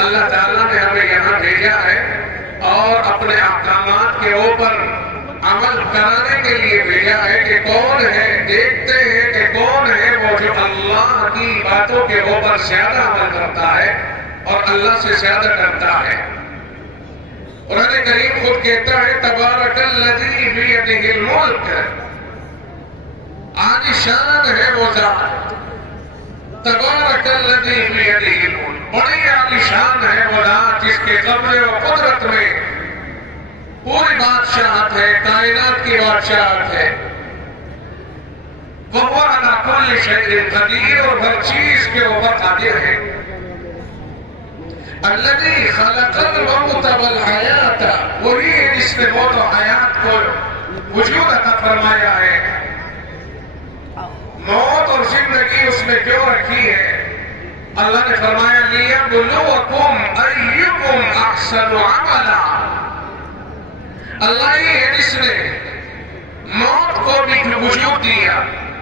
اللہ تعالیٰ نے ہمیں یہاں بھیجا ہے اور اپنے احکامات کے اوپر عمل کرانے کے لیے بھیجا ہے کہ کون ہے، دیکھتے ہیں کہ کون ہے وہ جو اللہ کی باتوں کے اوپر زیادہ عمل کرتا ہے اور اللہ سے زیادہ ڈرتا ہے۔ قرآن کریم خود کہتا ہے تبارک الذی بیدہ الملک، عالی شان ہے وہ ذات، تبارک الذی بیدہ الملک، بڑی عالی شان ہے وہ ذات جس کے قدرت و قدرت میں پوری بادشاہت ہے، کائنات کی بادشاہت ہے۔ وَهُوَ عَلَىٰ كُلِّ شَيْءٍ قَدِيرٌ، اور ہر چیز کے اوپر قادر ہے۔ الَّذِي خَلَقَ الْمَوْتَ وَالْحَيَاةَ، وہی ہے جس نے موت و حیات کو وجود عطا فرمایا ہے۔ موت اور زندگی اس نے کیوں رکھی ہے؟ اللہ نے فرمایا لِيَبْلُوَكُمْ أَيُّكُمْ أَحْسَنُ عَمَلًا، اللہ ہی ہے جس نے موت کو بھی وجود دیا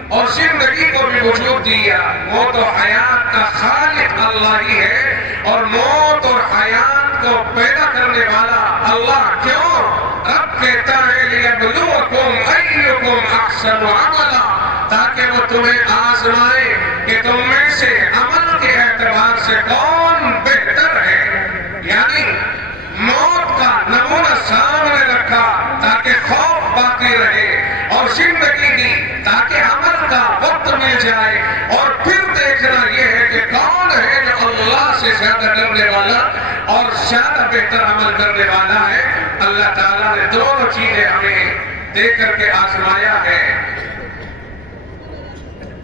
اور زندگی کو بھی وجود دیا۔ موت و حیات کا خالق اللہ ہی ہے اور موت اور حیات کو پیدا کرنے والا اللہ۔ کیوں؟ رب کہتا ہے لِيَبْلُوَكُمْ أَيُّكُمْ أَحْسَنُ عَمَلًا، تاکہ وہ تمہیں آزمائے کہ تم میں سے عمل کے اعتبار سے کون بہتر ہے۔ یعنی موت کا نمونہ سامنے رکھا تاکہ خوف باقی رہے، اور زندگی دی تاکہ عمل کا وقت مل جائے، اور پھر دیکھنا یہ ہے کہ کون ہے جو اللہ سے زیادہ ڈرنے والا اور زیادہ بہتر عمل کرنے والا ہے۔ اللہ تعالیٰ نے دونوں چیزیں ہمیں دے کر کے آزمایا ہے۔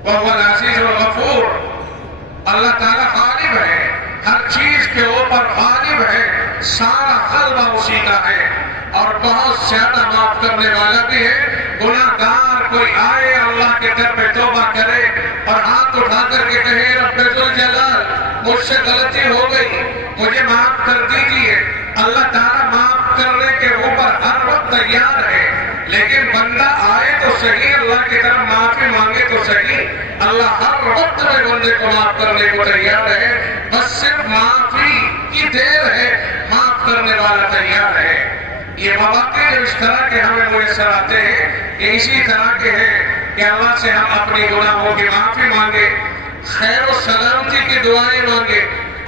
وَهُوَ الْعَزِيزُ الْغَفُورُ، اللہ تعالیٰ غالب ہے، ہر چیز کے اوپر غالب ہے، سارا غلبہ اسی کا ہے، اور بہت زیادہ معاف کرنے والا بھی ہے۔ گناہ گار کوئی آئے اللہ کے در پہ توبہ کرے اور ہاتھ اٹھا کر کے کہے رب ذوالجلال مجھ سے غلطی ہو گئی، مجھے معاف کر دیجئے، اللہ تعالیٰ معاف کرنے کے اوپر ہر وقت تیار ہے۔ لیکن بندہ آئے تو صحیح، اللہ کی طرف معافی مانگے تو صحیح، اللہ ہر وقت میں بندے کو معاف کرنے کو تیار ہے، بس صرف معافی کی دیر ہے، معاف کرنے والا تیار ہے۔ یہ مواقع جو اس طرح کے ہمیں میسر آتے ہیں یہ اسی طرح کے ہیں کہ اللہ سے ہم اپنی گناہوں کی معافی مانگے، خیر و سلامتی کی دعائیں مانگے،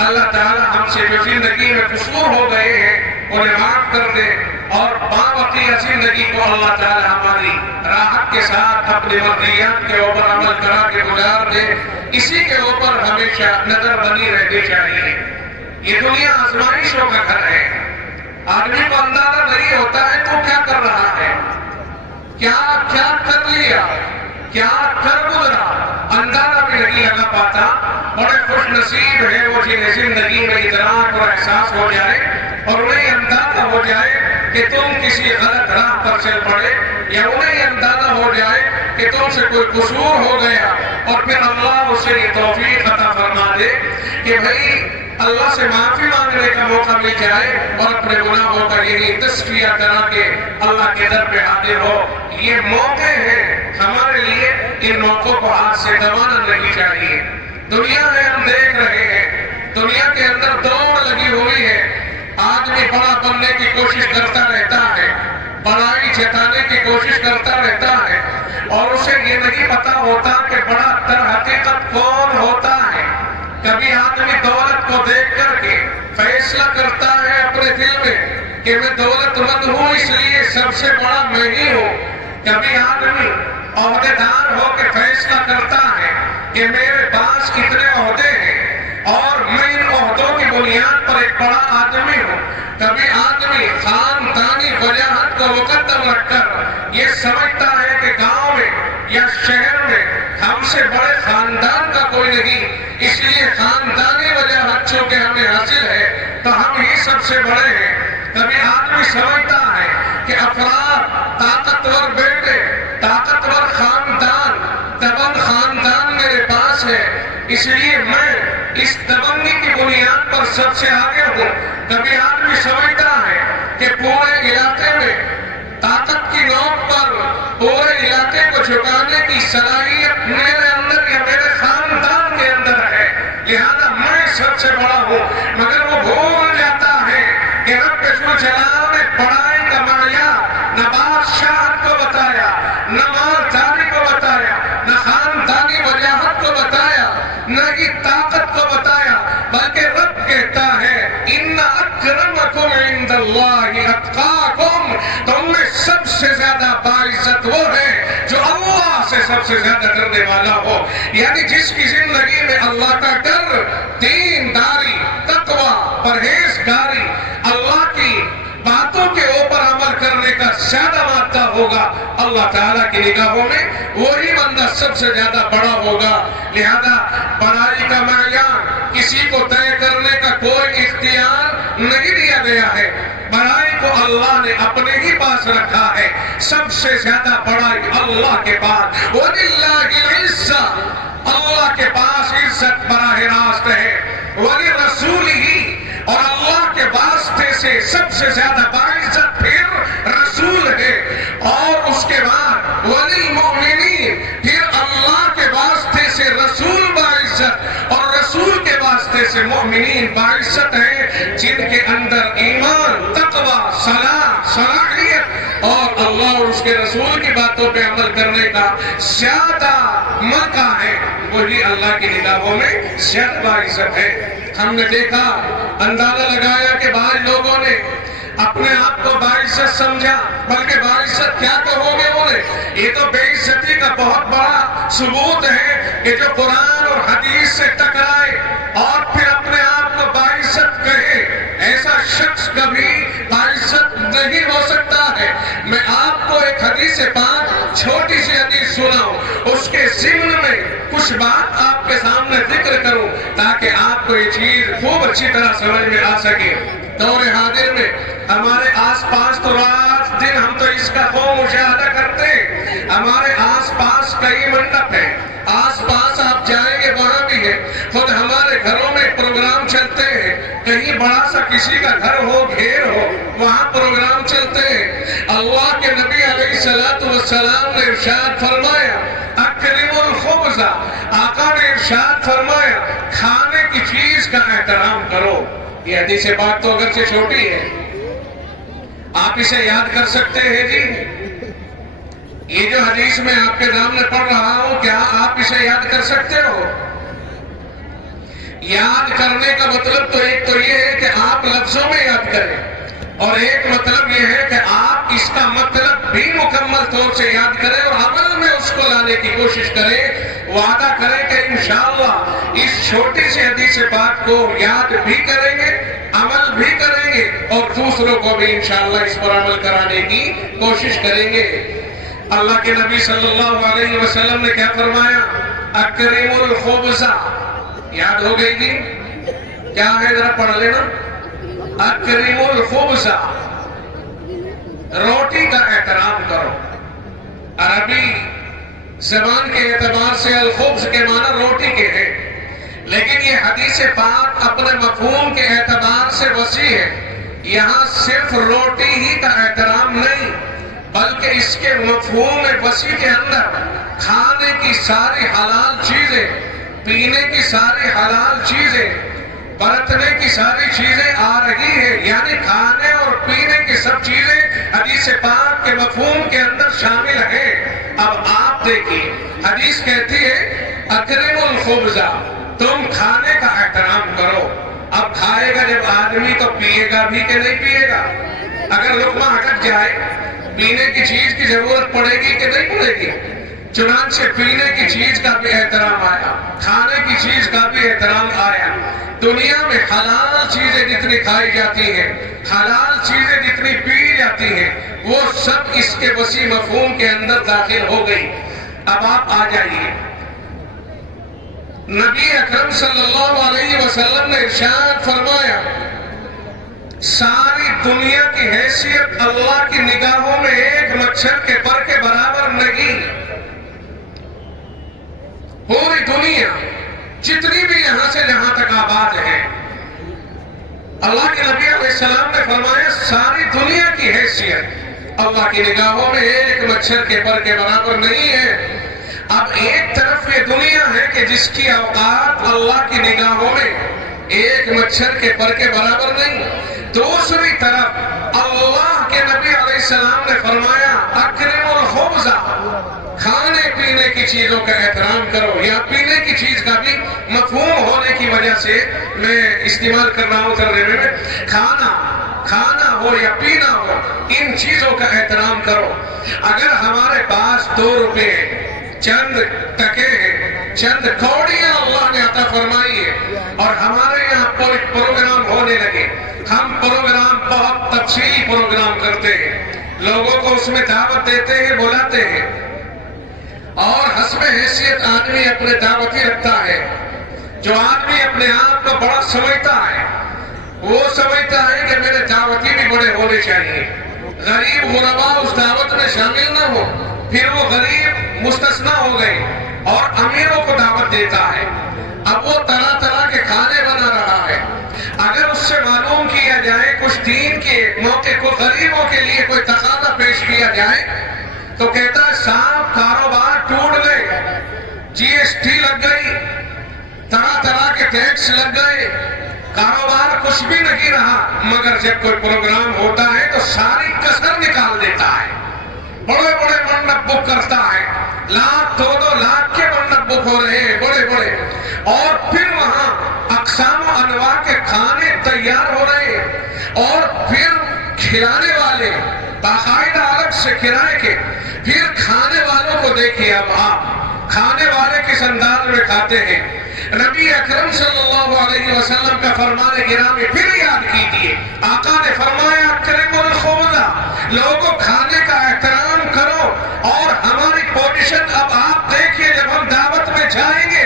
اللہ تعالی ہم سے جو زندگی میں قصور ہو گئے ہیں انہیں معاف کر دے، اور باوقیہ زندگی کو اللہ تعالی ہماری راحت کے ساتھ اپنی مرضیات کے اوپر عمل کرا کے گزار دے۔ اسی کے اوپر ہمیشہ نظر بنی رہنی چاہیے۔ یہ دنیا آزمائشوں کا گھر ہے، آدمی کو اندازہ نہیں ہوتا ہے تو کیا کر رہا ہے، کیا کر لیا، کیا کر گزرا، اندازہ بھی نہیں لگا پاتا۔ بڑے خوش نصیب ہے وہ جنہیں زندگی میں ادراک اور احساس ہو جائے اور انہیں اندازہ ہو جائے کہ تم کسی غلط راہ پر چل پڑے، یا انہیں اندازہ ہو جائے کہ تم سے کوئی قصور ہو گیا، اور پھر اللہ اسے یہ توفیق عطا فرما دے کہ بھئی اللہ سے معافی مانگنے کا موقع مل جائے اور اپنے گناہوں کا یہی تزکیہ کرا کے اللہ کے در پہ حاضر ہو۔ یہ موقع ہے ہمارے لیے، ان موقعوں کو ہاتھ سے گنوانا نہیں چاہیے۔ دنیا میں ہم دیکھ رہے ہیں دنیا کے اندر دوڑ لگی ہوئی ہے، آدمی بڑا بننے کی کوشش کرتا رہتا ہے، بڑائی جتانے کی کوشش کرتا رہتا ہے، اور اسے یہ نہیں پتا ہوتا کہ بڑا در حقیقت کون ہوتا ہے۔ کبھی آدمی دولت کو دیکھ کر کے فیصلہ کرتا ہے اپنے دل میں کہ میں دولت مند ہوں اس لیے سب سے بڑا میں ہی ہوں۔ کبھی آدمی عہدیدار ہو کے فیصلہ کرتا ہے کہ میرے پاس اتنے عہدے ہیں اور میں ان عہدوں کی بنیاد پر ایک بڑا آدمی ہوں۔ کبھی آدمی خاندانی وجاہت کو مقدم رکھ کر یہ سمجھتا ہے کہ گاؤں میں یا شہر میں ہم سے بڑے خاندان کا کوئی نہیں، اس لیے خاندانی وجاہت چونکہ ہمیں حاصل ہے تو ہم ہی سب سے بڑے ہیں۔ کبھی آدمی سمجھتا ہے کہ افراد طاقتور بیٹے، طاقتور خاندان، دبنگ خاندان میرے پاس ہے، اس لیے میں اس دبنگی کی بنیاد پر سب سے آگے ہوں۔ کبھی آدمی سمجھتا ہے کہ پورے علاقے میں طاقت کی نوک پر پورے علاقے کو جھکانے کی صلاحیت میرے اندر یا میرے خاندان کے اندر ہے، لہذا میں سب سے بڑا ہوں، مگر وہ کہتا ہے ان اکرمکم عند اللہ اتقاکم، تم میں سب سے زیادہ باعزت وہ ہے جو اللہ سے سب سے زیادہ ڈرنے والا ہو، یعنی جس کی زندگی میں اللہ کا ڈر، دینداری، تقوی، پرہیزگاری، اللہ کی باتوں کے اوپر عمل کرنے کا زیادہ مادہ ہوگا، اللہ تعالیٰ کی نگاہوں میں وہی بندہ سب سے زیادہ بڑا ہوگا۔ لہذا بڑائی کا معیار کسی کو طے کرنے کا کوئی اختیار نہیں دیا گیا ہے، بڑائی کو اللہ نے اپنے ہی پاس رکھا ہے، سب سے زیادہ بڑائی اللہ کے پاس، وَلِلَّهِ الْعِزَّةُ، اللہ کے پاس عزت براہ راست ہے، وَلِرَسُولِهِ، اور اللہ کے واسطے سے سب سے زیادہ باعزت پھر رسول ہے، اور اس کے بعد وَلِلْمُؤْمِنِينَ، پھر اللہ کے واسطے سے رسول باعزت اور رسول کے واسطے سے مومنین باعزت ہے، جن کے اندر ایمان، تقوی، صلاحیت اور اللہ اور اس کے رسول کی باتوں پہ عمل کرنے کا زیادہ موقع ہے، وہی اللہ کی نگاہوں میں زیادہ باعزت ہے۔ ہم نے دیکھا، اندازہ لگایا کہ بعض لوگوں نے اپنے آپ کو باعزت سمجھا، بلکہ باعزت کیا کہو گے انہیں، یہ تو بے عزتی کا بہت بڑا ثبوت ہے کہ جو قرآن اور حدیث سے ٹکرائے اور پھر اپنے آپ کو باعزت کہے، ایسا شخص کبھی باعزت نہیں ہو سکتا ہے۔ میں آپ کو ایک حدیث پاک چھوٹی سی حدیث سناؤں، اس کے ضمن میں کچھ بات آپ کے سامنے ذکر کروں تاکہ آپ کو یہ چیز خوب اچھی طرح سمجھ میں آ سکے۔ دور حاضر میں ہمارے آس پاس تو رات دن ہم تو اس کا خوب مشاہدہ کرتے ہیں، ہمارے آس پاس کئی منڈپ ہیں، آس پاس آپ جائیں گے وہاں بھی ہے، خود ہمارے گھروں میں پروگرام چلتے ہیں، کہیں بڑا سا کسی کا گھر ہو، گھیر ہو، وہاں پروگرام چلتے ہیں۔ اللہ کے نبی علیہ السلام نے ارشاد فرمایا اکرم الخبز، آقا نے ارشاد فرمایا کھانے کی چیز کا احترام کرو۔ یہ حدیث پاک تو اگرچہ چھوٹی ہے، آپ اسے یاد کر سکتے ہیں جی؟ یہ جو حدیث میں آپ کے سامنے پڑھ رہا ہوں، کیا آپ اسے یاد کر سکتے ہو؟ یاد کرنے کا مطلب تو ایک تو یہ ہے کہ آپ لفظوں میں یاد کریں، اور ایک مطلب یہ ہے کہ آپ اس کا مطلب بھی مکمل طور سے یاد کریں اور عمل میں اس کو لانے کی کوشش کریں۔ وعدہ کریں کہ انشاءاللہ اس چھوٹی سی حدیث پاک کو یاد بھی کریں گے، عمل بھی کریں گے، اور دوسروں کو بھی انشاءاللہ اس پر عمل کرانے کی کوشش کریں گے۔ اللہ کے نبی صلی اللہ علیہ وسلم نے کیا فرمایا؟ اکرم الخبز، یاد ہو گئی جی؟ کیا ہے ذرا پڑھ لینا، اکرم الخبز، روٹی کا احترام کرو۔ عربی زبان کے اعتبار سے الخبز کے معنی روٹی کے ہیں، لیکن یہ حدیث پاک اپنے مفہوم کے اعتبار سے وسیع ہے، یہاں صرف روٹی ہی کا احترام نہیں بلکہ اس کے مفہوم وسیع کے اندر کھانے کی ساری حلال چیزیں، پینے کی ساری حلال چیزیں، برتنے کی ساری چیزیں آ رہی ہیں، یعنی کھانے اور پینے کی سب چیزیں حدیث پاک کے مفہوم کے اندر شامل ہیں۔ اب آپ دیکھیے، حدیث کہتی ہے اکرم الخبز، تم کھانے کا احترام کرو۔ اب کھائے گا جب آدمی تو پیے گا بھی کہ نہیں پیے گا؟ اگر لقمہ اٹک جائے، پینے کی چیز کی ضرورت پڑے گی کہ نہیں پڑے گی؟ چنانچہ پینے کی چیز کا بھی احترام آیا، کھانے کی چیز کا بھی احترام آیا۔ دنیا میں حلال چیزیں جتنی کھائی جاتی ہیں، حلال چیزیں جتنی پی جاتی ہیں، وہ سب اس کے وسیع مفہوم کے اندر داخل ہو گئی۔ اب آپ آ جائیے، نبی اکرم صلی اللہ علیہ وسلم نے ارشاد فرمایا ساری دنیا کی حیثیت اللہ کی نگاہوں میں ایک مچھر کے پر کے برابر نہیں۔ پوری دنیا جتنی بھی یہاں سے جہاں تک آباد ہے، اللہ کے نبی علیہ السلام نے فرمایا ساری دنیا کی حیثیت اللہ کی نگاہوں میں ایک مچھر کے پر کے برابر نہیں ہے۔ اب ایک طرف یہ دنیا ہے کہ جس کی اوقات اللہ کی نگاہوں میں ایک مچھر کے پر کے برابر نہیں، دوسری طرف اللہ کے نبی علیہ السلام نے فرمایا اکرم الخبز، کھانے پینے کی چیزوں کا احترام کرو۔ یا پینے کی چیز کا بھی مفہوم ہونے کی کی وجہ سے میں استعمال کر رہا ہوں ترجمے میں، کھانا ہو یا پینا ہو، ان چیزوں کا احترام کرو۔ اگر ہمارے پاس 2 روپے چند ٹکے ہیں، چند کوڑیاں اللہ نے عطا فرمائی ہے، اور ہمارے یہاں کوئی پروگرام ہونے لگے، ہم پروگرام بہت تفصیلی پروگرام کرتے ہیں، لوگوں کو اس میں دعوت دیتے ہیں، بلاتے ہیں، اور حسب حیثیت آدمی اپنے دعوتی رکھتا ہے۔ جو آدمی اپنے آپ کو بڑا سمجھتا ہے، وہ سمجھتا ہے کہ میرے دعوتی بھی بڑے ہونے چاہیے، غریب غربا اس دعوت میں شامل نہ ہو، پھر وہ غریب مستثنیٰ ہو گئے، اور امیروں کو دعوت دیتا ہے۔ اب وہ طرح طرح کے کھانے بنا رہا ہے، اگر اس سے معلوم کیا جائے کچھ دین کے موقع کو غریبوں کے لیے کوئی تقاضا پیش کیا جائے تو کہتا ہے صاحب کاروبار ٹوٹ گئے، جی ایس ٹی لگ گئی، طرح طرح کے ٹیکس لگ گئے، کاروبار کچھ بھی نہیں رہا۔ مگر جب کوئی پروگرام ہوتا ہے تو ساری کسر نکال دیتا ہے، بڑے بڑے منڈپ بک کرتا ہے، 1,00,000 2-2 لاکھ کے منڈپ بک ہو رہے ہیں بڑے بڑے، اور پھر وہاں اقسام و انواع کے کھانے تیار ہو رہے ہیں، اور پھر کھلانے والے باقاعدہ الگ سے کرائے کے، پھر کھانے والوں کو دیکھیے۔ اب آپ کھانے والے کس انداز میں کھاتے ہیں؟ نبی اکرم صلی اللہ علیہ وسلم کا فرمان گرامی پھر یاد کیجیے، آقا نے فرمایا اکرموا الخبز، لوگوں کھانے کا احترام کرو۔ اور ہماری پوزیشن اب آپ دیکھیے، جب ہم دعوت میں جائیں گے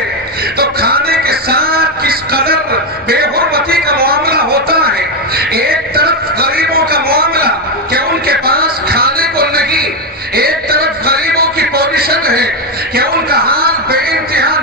تو کھانے کے ساتھ کس قدر بے حرمتی کا معاملہ ہوتا ہے۔ ایک طرف غریبوں کا معاملہ کہ ان کے پاس کھانے کو نہیں، ایک طرف غریبوں کی پوزیشن ہے کہ ان کا حال بے انتہا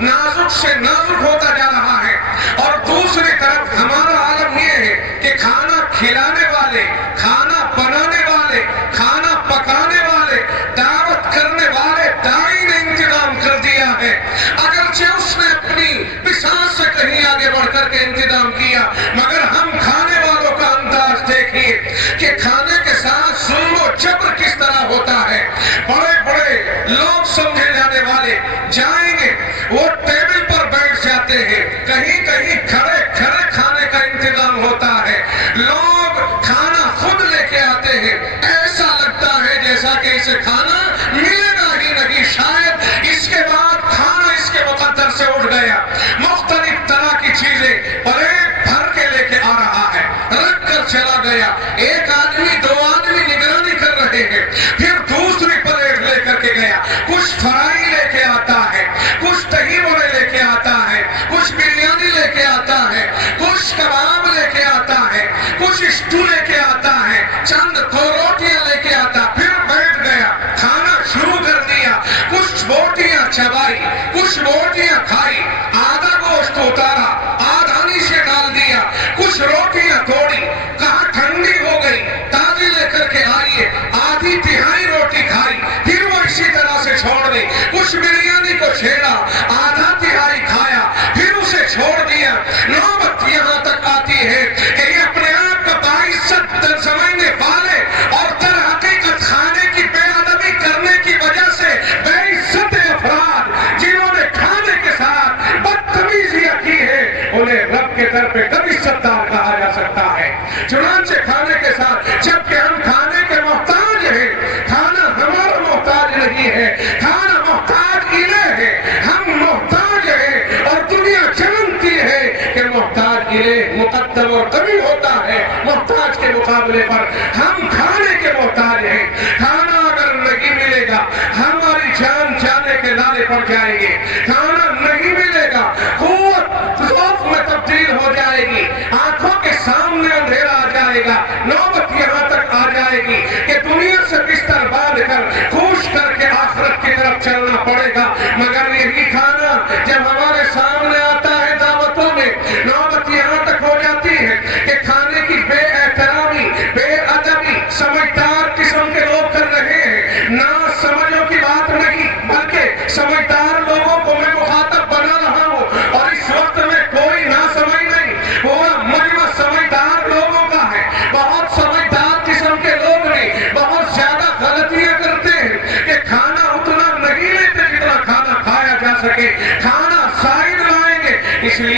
نازک سے نازک ہوتا جا رہا ہے، اور دوسری طرف ہمارا عالم یہ ہے کہ کھانا کھلانے والے، کھانا بنانے والے، کھانا پکانے والے، دعوت کرنے والے داعی نے انتظام کر دیا ہے۔ اگرچہ اس نے اپنی بساط سے کہیں آگے بڑھ کر کے انتظام کیا، مگر ہم کھانے والوں کا انداز دیکھیے کہ کھانے کے ساتھ ظلم و جبر کس طرح ہوتا ہے۔ بڑے بڑے لوگ سمجھے جانے والے جائیں گے، وہ ٹیبل پر بیٹھ جاتے ہیں، کہیں کہیں کھڑے کھڑے کھانے کا انتظام ہوتا ہے، لوگ کھانا خود لے کے آتے ہیں، ایسا لگتا ہے جیسا کہ اسے کھانا ملے گا ہی نہیں، شاید اس کے بعد کھانا اس کے مقدر سے اٹھ گیا۔ مختلف طرح کی چیزیں پلیٹ بھر کے لے کے آ رہا ہے، رکھ کر چلا گیا، ایک آدمی 2 آدمی نگرانی کر رہے ہیں، پھر دوسری پلیٹ لے کر کے گیا، کچھ فرائی لے کے آتا ہے، کچھ دہی بڑے لے کے آتا ہے، کچھ بریانی لے کے آتا ہے، کچھ کباب لے کے آتا ہے، کچھ اسٹو لے کے آتا ہے، چند 2 روٹیاں لے کے آتا، پھر بیٹھ گیا، کھانا شروع کر دیا، کچھ بوٹیاں چبائی، کچھ بوٹیاں کھائی، آدھا گوشت اتارا، آدھا نیچے ڈال دیا، کچھ روٹیاں توڑی، کہاں ٹھنڈی ہو گئی، تازی لے کر کے آئیے، آدھی تہائی روٹی کھائی، پھر وہ اسی طرح سے چھوڑ دی، کچھ بریانی کو چھیڑا، آدھا تہائی کھایا، پھر اسے چھوڑ دیا۔ نوبت یہاں تک آتی ہے کہ یہ اپنے آپ کا باعزت سمجھنے والے اور در حقیقت کھانے کی بے ادبی کرنے کی وجہ سے بے عزت افراد جنہوں نے کھانے کے ساتھ بدتمیزیاں کی ہے، انہیں رب کے در پہ کبھی ستار کہا جا سکتا ہے۔ چنانچہ کھانے کے ساتھ، جبکہ ہم کھانے کے محتاج ہیں، کھانا ہمارا محتاج نہیں ہے، کھانا محتاج الہ ہے، ہم محتاج ہیں، اور دنیا جانتی ہے کہ محتاج الہ مقدم اور کمی ہوتا ہے محتاج کے مقابلے پر۔ ہم کھانے کے محتاج ہیں، کھانا اگر نہیں ملے گا ہماری جان جانے کے نالے پڑ جائیں گے، کھانا نہیں ملے گا قوت خوف میں تبدیل ہو جائے گی، آنکھوں کے سامنے اندھیرا آ جائے گا۔ نوبت یہاں تک آ جائے گی کہ دنیا سے بستر باندھ کر کوش کر کے آخرت کی طرف چلنا پڑے گا، مگر یہی کھانا جب ہمارے سامنے آتا ہے دعوتوں میں، نوبت یہاں تک ہو جاتی ہے کہ کھانے کی بے احترامی، بے ادبی سمجھدار قسم کے لوگ کر رہے ہیں۔ نہ سمجھوں کی بات نہیں، بلکہ سمجھدار لوگوں کو میں مخاطب بنا رہا ہوں، اور اس وقت میں کوئی نہ سمجھ نہیں، پورا مجمع سمجھدار لوگوں کا ہے۔ بہت سمجھدار قسم کے لوگ نہیں، بہت زیادہ غلطیاں کرتے ہیں کہ کھانا اتنا نہیں لیتے جتنا کھانا کھایا جا سکے، کھانا زائد لائیں گے، اس لیے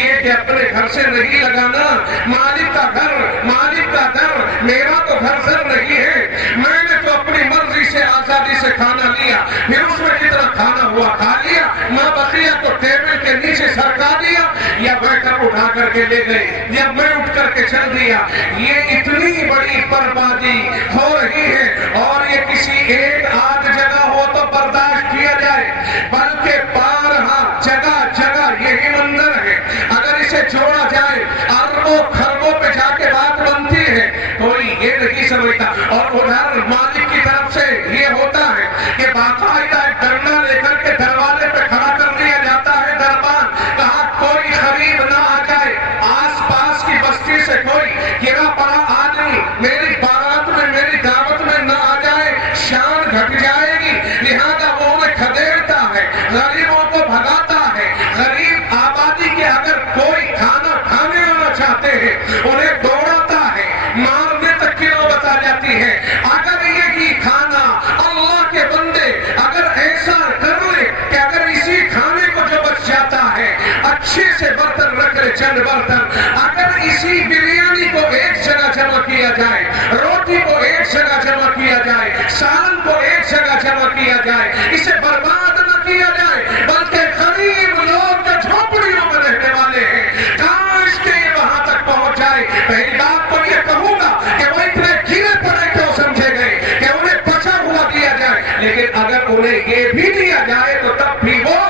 نہیں لگانا، مالک کا گھر، مالک کا در، میرا تو گھر سر نہیں ہے، میں نے تو اپنی مرضی سے آزادی سے کھانا لیا، پھر اس میں جتنا کھانا ہوا کھا لیا، ماں بقیہ تو ٹیبل کے نیچے سرکا دیا، یا بیٹھر اٹھا کر کے لے گئے، یا میں اٹھ کر کے چل دیا۔ یہ اتنی بڑی بربادی ہو رہی ہے، اور یہ کسی ایک آدھ جگہ ہو تو برداشت کیا جائے، بلکہ بارہا جگہ جگہ یہی منظر ہے۔ اگر اسے جوڑا جائے اربوں خربوں پہ جا کے بات بنتی ہے، کوئی یہ نہیں سمجھتا۔ اور ادھر مالک کی طرف سے یہ ہوتا ہے کہ باقاعدہ ایک ڈنڈا لے کر کے دروازے پہ کھڑا کر دیا جاتا ہے دربان، کہا کوئی غریب نہ آ جائے، آس پاس کی بستی سے کوئی گرا پڑا آدمی میری بارات میں، میری دعوت میں نہ آ جائے، شان گھٹ جائے گی، لہذا وہ انہیں کھدیڑتا ہے، غریبوں کو بھگاتا ہے۔ غریب آبادی کے اگر کوئی کھانا کھانے آنا چاہتے ہیں انہیں دوڑاتا ہے، مارنے تک کی نوبت آ جاتی ہے۔ اگر یہی کھانا اللہ کے بندے اگر ایسا کر لے کہ اگر اسی کھانے کو جو بچ جاتا ہے اچھے سے برتن رکھ لے، چند برتن، اگر اسی بریانی کو ایک جگہ جمع کیا جائے، روٹی کو ایک جگہ جمع کیا جائے، سالن کو ایک جگہ جمع کیا جائے، اسے برباد نہ کیا جائے، بلکہ غریب لوگ جو جھونپڑیوں میں رہنے والے ہیں کاش کے وہاں تک پہنچ جائے۔ پہلی بات تو یہ کہوں گا کہ وہ اتنے گرے پڑے کیوں سمجھے گئے کہ انہیں بچا ہوا دیا جائے، لیکن اگر انہیں یہ بھی دیا جائے تو تب بھی وہ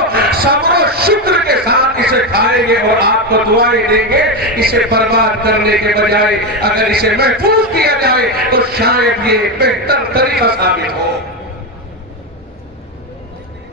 صبر و شکر کے ساتھ اسے کھائیں گے اور آپ کو دعائیں دیں گے۔ اسے برباد کرنے کے بجائے اگر اسے محفوظ کیا جائے تو شاید یہ بہتر طریقہ ثابت ہو۔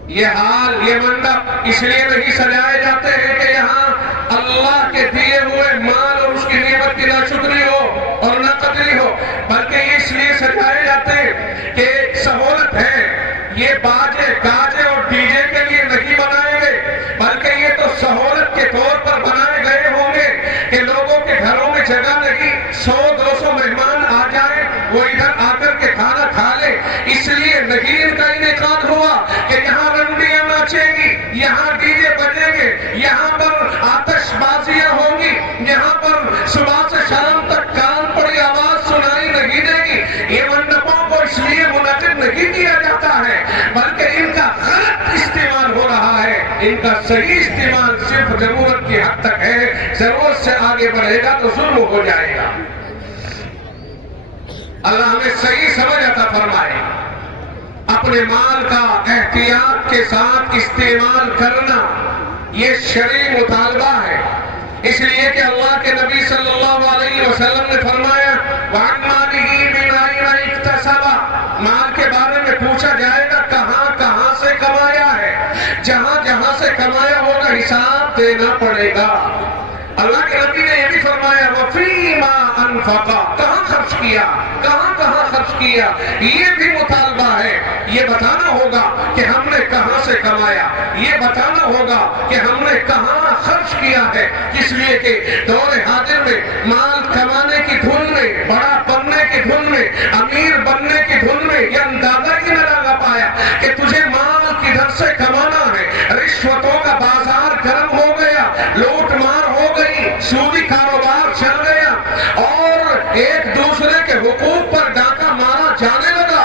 یہ حال، یہ منڈپ اس لیے نہیں سجائے جاتے ہیں کہ یہاں اللہ کے دیے ہوئے مال اور اس کی نعمت کی ناشکری ہو اور نہ قدری ہو، بلکہ یہ اس لیے سجائے جاتے ہیں کہ سہولت ہے۔ یہ باجے گاجے اور ڈی جے کے لیے نہیں بنائے گئے، بلکہ یہ تو سہولت کے طور پر بنائے گئے ہوں گے کہ لوگوں کے گھروں میں جگہ نہیں، 100-200 مہمان آ جائیں، وہ ادھر آ کر کے کھانا کھا لے۔ اس لیے نہیں ان کا انعقاد ہوا کہ یہاں رنڈیاں ناچیں گی، یہاں ڈی جے بجیں گے، یہاں پر آتش بازیاں ہوں گی، یہاں پر صبح سے شام تک کان پڑی آواز سنائی نہیں دے گی۔ یہ منڈپوں کو اس لیے منعقد نہیں کیا جاتا ہے، بلکہ ان کا غلط استعمال ہو رہا ہے۔ ان کا صحیح استعمال صرف ضرورت کی حد تک ہے، ضرورت سے آگے بڑھے گا تو ظلم ہو جائے گا۔ اللہ ہمیں صحیح سمجھ عطا فرمائے۔ اپنے مال کا احتیاط کے ساتھ استعمال کرنا یہ شرعی مطالبہ ہے، اس لیے کہ اللہ کے نبی صلی اللہ علیہ وسلم نے فرمایا وَعَنْ مَالِهِ مِنْ أَيْنَ اكْتَسَبَ، مال کے بارے میں پوچھا جائے گا کہاں کہاں سے کمایا ہے، جہاں جہاں سے کمایا ہوگا حساب دینا پڑے گا۔ اللہ کے نبی نے یہ بھی فرمایا وَفِيمَا أَنْفَقَ، کہاں خرچ کیا، کہاں کہاں خرچ کیا، یہ بھی مطالبہ ہے۔ یہ بتانا ہوگا کہ ہم نے کہاں سے کمایا، یہ بتانا ہوگا کہ ہم نے کہاں خرچ کیا ہے، اس لیے کہ دور حاضر میں مال کمانے کی دھن میں، بڑا بننے کی دھن میں، امیر بننے کی دھن میں یہ اندازہ ہی نہ لگا پایا کہ تجھے مال کدھر سے کمانا ہے۔ رشوتوں کا بازار گرم ہو گیا، لوٹ مار ہو گئی، سودی کاروبار چل گیا، اور ایک دوسرے کے حقوق پر ڈاکہ مارا جانے لگا۔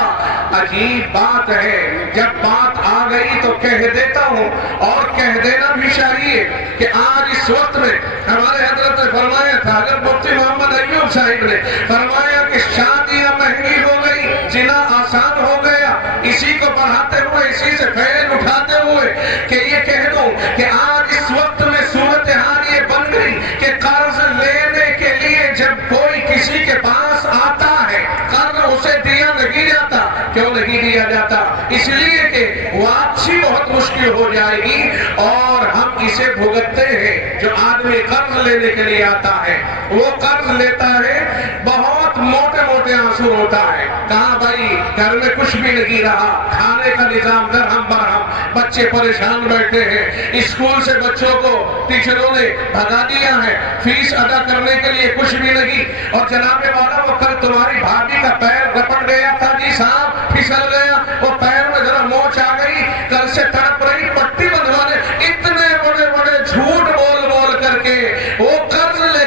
عجیب بات ہے، جب بات آ گئی تو کہہ دیتا ہوں، اور کہہ دینا بھی چاہیے کہ آج اس وقت میں ہمارے حضرت نے فرمایا تھا، حضرت مفتی محمد ایوب صاحب نے فرمایا کہ شادیاں مہنگی ہو گئی، زنا آسان ہو گیا۔ اسی کو بڑھاتے ہوئے، اسی سے فیض اٹھاتے ہوئے کہ یہ کہہ دوں کہ آج اس وقت میں صورتحال یہ بن گئی کہ قرض لینے کے لیے جب کوئی کسی کے پاس آتا ہے، قرض اسے دیا نہیں جاتا۔ کیوں نہیں دیا جاتا؟ اس لیے کہ واپسی بہت مشکل ہو جائے گی، اور ہم اسے بھگتتے ہیں۔ جو آدمی قرض لینے کے لیے آتا ہے وہ قرض لیتا ہے، بہت موٹے موٹے آنسو ہوتا ہے، کہاں بھائی گھر میں کچھ بھی نہیں رہا، کھانے کا نظام درہم برہم، بچے پریشان بیٹھے ہیں، اسکول سے بچوں کو ٹیچروں نے بھگا دیا ہے، فیس ادا کرنے کے لیے کچھ بھی نہیں، اور جناب والا وہ کل تمہاری بھابھی کا پیر رپٹ گیا تھا جی صاحب، پھسل گیا، وہ پیر میں ذرا موچ آ گئی، کل سے تڑپ رہی، پٹی بندھوانے، اتنے بڑے بڑے جھوٹ بول بول کر کے وہ قرض لے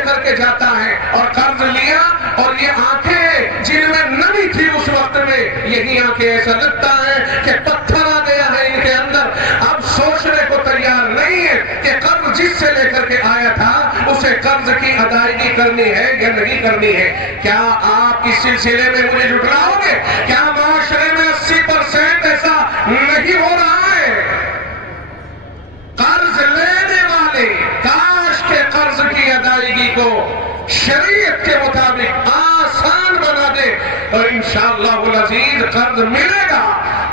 یہ آنکھیں جن میں نمی تھی اس وقت میں، یہی آنکھیں ایسا لگتا ہے کہ پتھر آ گیا ہے ان کے اندر، اب سوچنے کو تیار نہیں ہے کہ قرض جس سے لے کر کے آیا تھا اسے قرض کی ادائیگی کرنی ہے یا نہیں کرنی ہے۔ کیا آپ اس سلسلے میں مجھے جھٹلاؤ گے؟ کیا معاشرے میں 80% ایسا نہیں ہو رہا ہے؟ قرض لینے والے کاش کے قرض کی ادائیگی کو شریعت کے مطابق آسان بنا دے اور انشاءاللہ العزیز قرض ملے گا،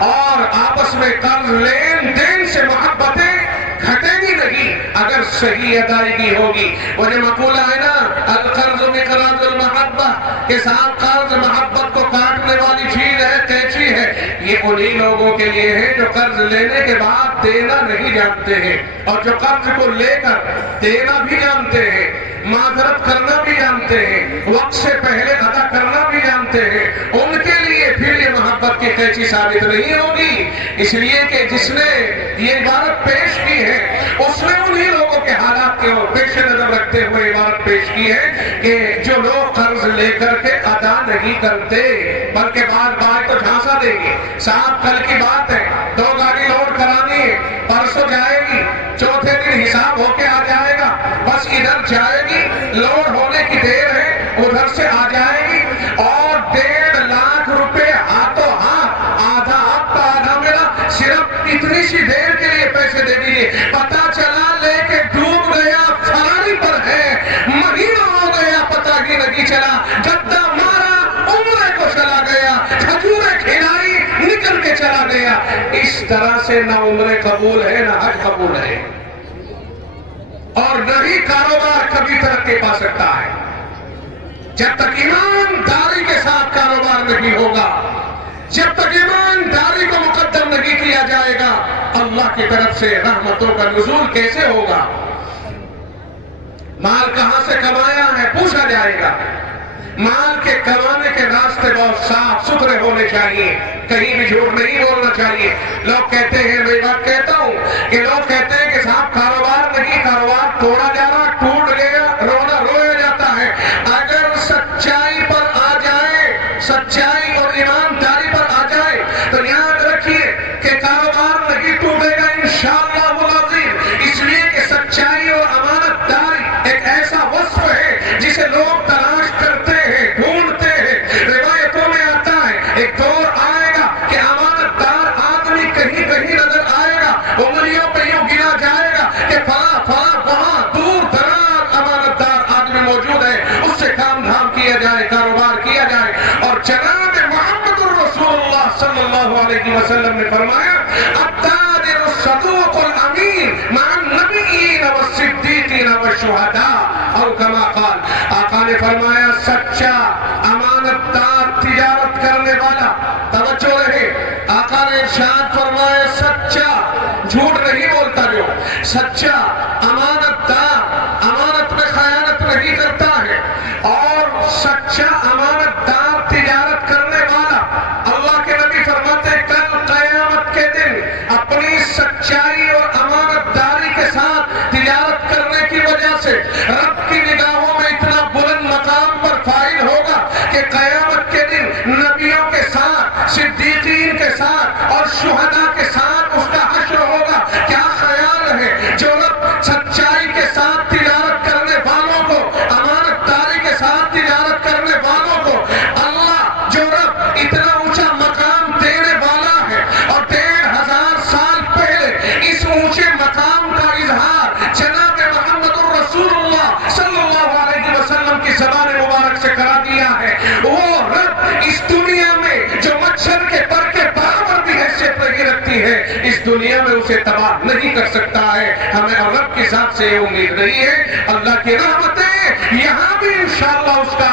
اور آپس میں قرض لین دین سے محبتیں گھٹے گی نہیں اگر صحیح ادائیگی ہوگی۔ وہ جو مقولہ ہے نا، القرض مقراض المحبہ، کہ صاحب قرض محبت کو کاٹنے والی چیز ہے، قینچی ہے، یہ انہی لوگوں کے لیے ہے جو قرض لینے کے بعد دینا نہیں جانتے ہیں، اور جو قرض کو لے کر دینا بھی جانتے ہیں، معذرت کرنا بھی جانتے ہیں، وقت سے پہلے ادا کرنا بھی جانتے ہیں، ان کے لیے پھر یہ محبت کی قینچی ثابت نہیں ہوگی۔ اس لیے کہ جس نے یہ عبارت پیش کی ہے اس نے انہی لوگوں کے حالات کو پیش نظر رکھتے ہوئے عبارت پیش کی ہے کہ جو لوگ قرض لے کر کے ادا نہیں کرتے بلکہ بعد تو جھانسا دیں گے، صاحب کل کی بات ہے، 2 گاڑی لوڈ کرانی ہے، پرسوں جائے گی، چوتھے دن حساب ہو کے آ جائے گا، بس ادھر جائے گی، لوڈ ہونے کی دیر ہے، ادھر سے آ جائے گی، اور 1.5 لاکھ روپے ہاتھوں ہاتھ، آدھا آپ کا آدھا میرا، صرف اتنی سی دیر کے لیے پیسے دے دیجیے، پتا چلا لے کے ڈوب گیا، فراری پر ہے، مہینہ ہو گیا، پتہ ہی نہیں چلا، گدا مارا، عمرے کو چلا گیا، کھجوریں کھلائی، نکل کے چلا گیا۔ اس طرح سے نہ عمرے قبول ہے نہ حج قبول ہے، اور نہ ہی کاروبار کبھی ترقی پا سکتا ہے جب تک ایمانداری کے ساتھ کاروبار نہیں ہوگا، جب تک ایمانداری کو مقدم نہیں کیا جائے گا۔ اللہ کی طرف سے رحمتوں کا نزول کیسے ہوگا؟ مال کہاں سے کمایا ہے پوچھا جائے گا۔ مال کے کمانے کے راستے بہت صاف ستھرے ہونے چاہیے، کہیں بھی جھوٹ نہیں بولنا چاہیے۔ لوگ کہتے ہیں، میں بات کہتا ہوں کہ لوگ کہتے ہیں کہ صاحب کاروبار نہیں، کاروبار توڑا جا رہا، ٹوٹ گیا، رونا رویا جاتا ہے۔ اگر سچائی پر آ جائے، سچائی اور ایمانداری پر آ جائے تو یاد رکھیے کہ کاروبار نہیں ٹوٹے گا انشاءاللہ العظیم، اس لیے کہ سچائی اور امانت داری ایک ایسا وصف ہے جسے لوگ تلاش کرتے ہیں، ڈھونڈتے ہیں۔ روایتوں میں آتا ہے ایک دور آئے گا کہ امانت دار آدمی کہیں کہیں نظر آئے گا، انگلیوں پہ یوں گنا جائے گا کہ فلاں فلاں وہاں دور دراز امانت دار آدمی موجود ہے، اس سے کام دھام کیا جائے، کاروبار کیا جائے۔ اور جناب محمد الرسول اللہ صلی اللہ علیہ وسلم نے فرمایا، التاجر الصدوق الامین مع النبیین والصدیقین والشہداء، اور کما قال، آقا نے فرمایا سچا امانت دار تجارت کرنے والا، توجہ رہے، آقا نے ارشاد فرمایا سچا، جھوٹ نہیں بولتا، جو سچا امانت دار امانت میں خیانت نہیں کرتا ہے، اور سچا امانت دار تجارت کرنے والا، اللہ کے نبی فرماتے ہیں کل قیامت کے دن اپنی سچائی اور امانت داری کے ساتھ تجارت کرنے کی وجہ سے رب کی نگاہوں میں اتنا بلند مقام پر فائل ہوگا کہ قیامت کے دن نبیوں کے ساتھ، صدیقین کے ساتھ اور شہداء کے ساتھ اس کا حشر ہوگا۔ کیا خیال ہے، جو رب سچائی کے ساتھ تجارت کرنے والوں کو، امانت داری کے ساتھ تجارت کرنے والوں کو، اللہ جو رب اتنا اونچا مقام دینے والا ہے، اور 1500 سال پہلے اس اونچے مقام کا اظہار جناب محمد الرسول اللہ صلی اللہ علیہ وسلم کی زبان مبارک سے کرا دیا ہے، وہ رب اس دنیا میں جو مچھر کے پر کے برابر بھی حیثیت نہیں رکھتی ہے، اس دنیا میں اسے تباہ نہیں کر سکتا ہے۔ ہمیں رب کی ذات سے یہ امید نہیں ہے، اللہ کی رحمتیں یہاں بھی انشاءاللہ اس کا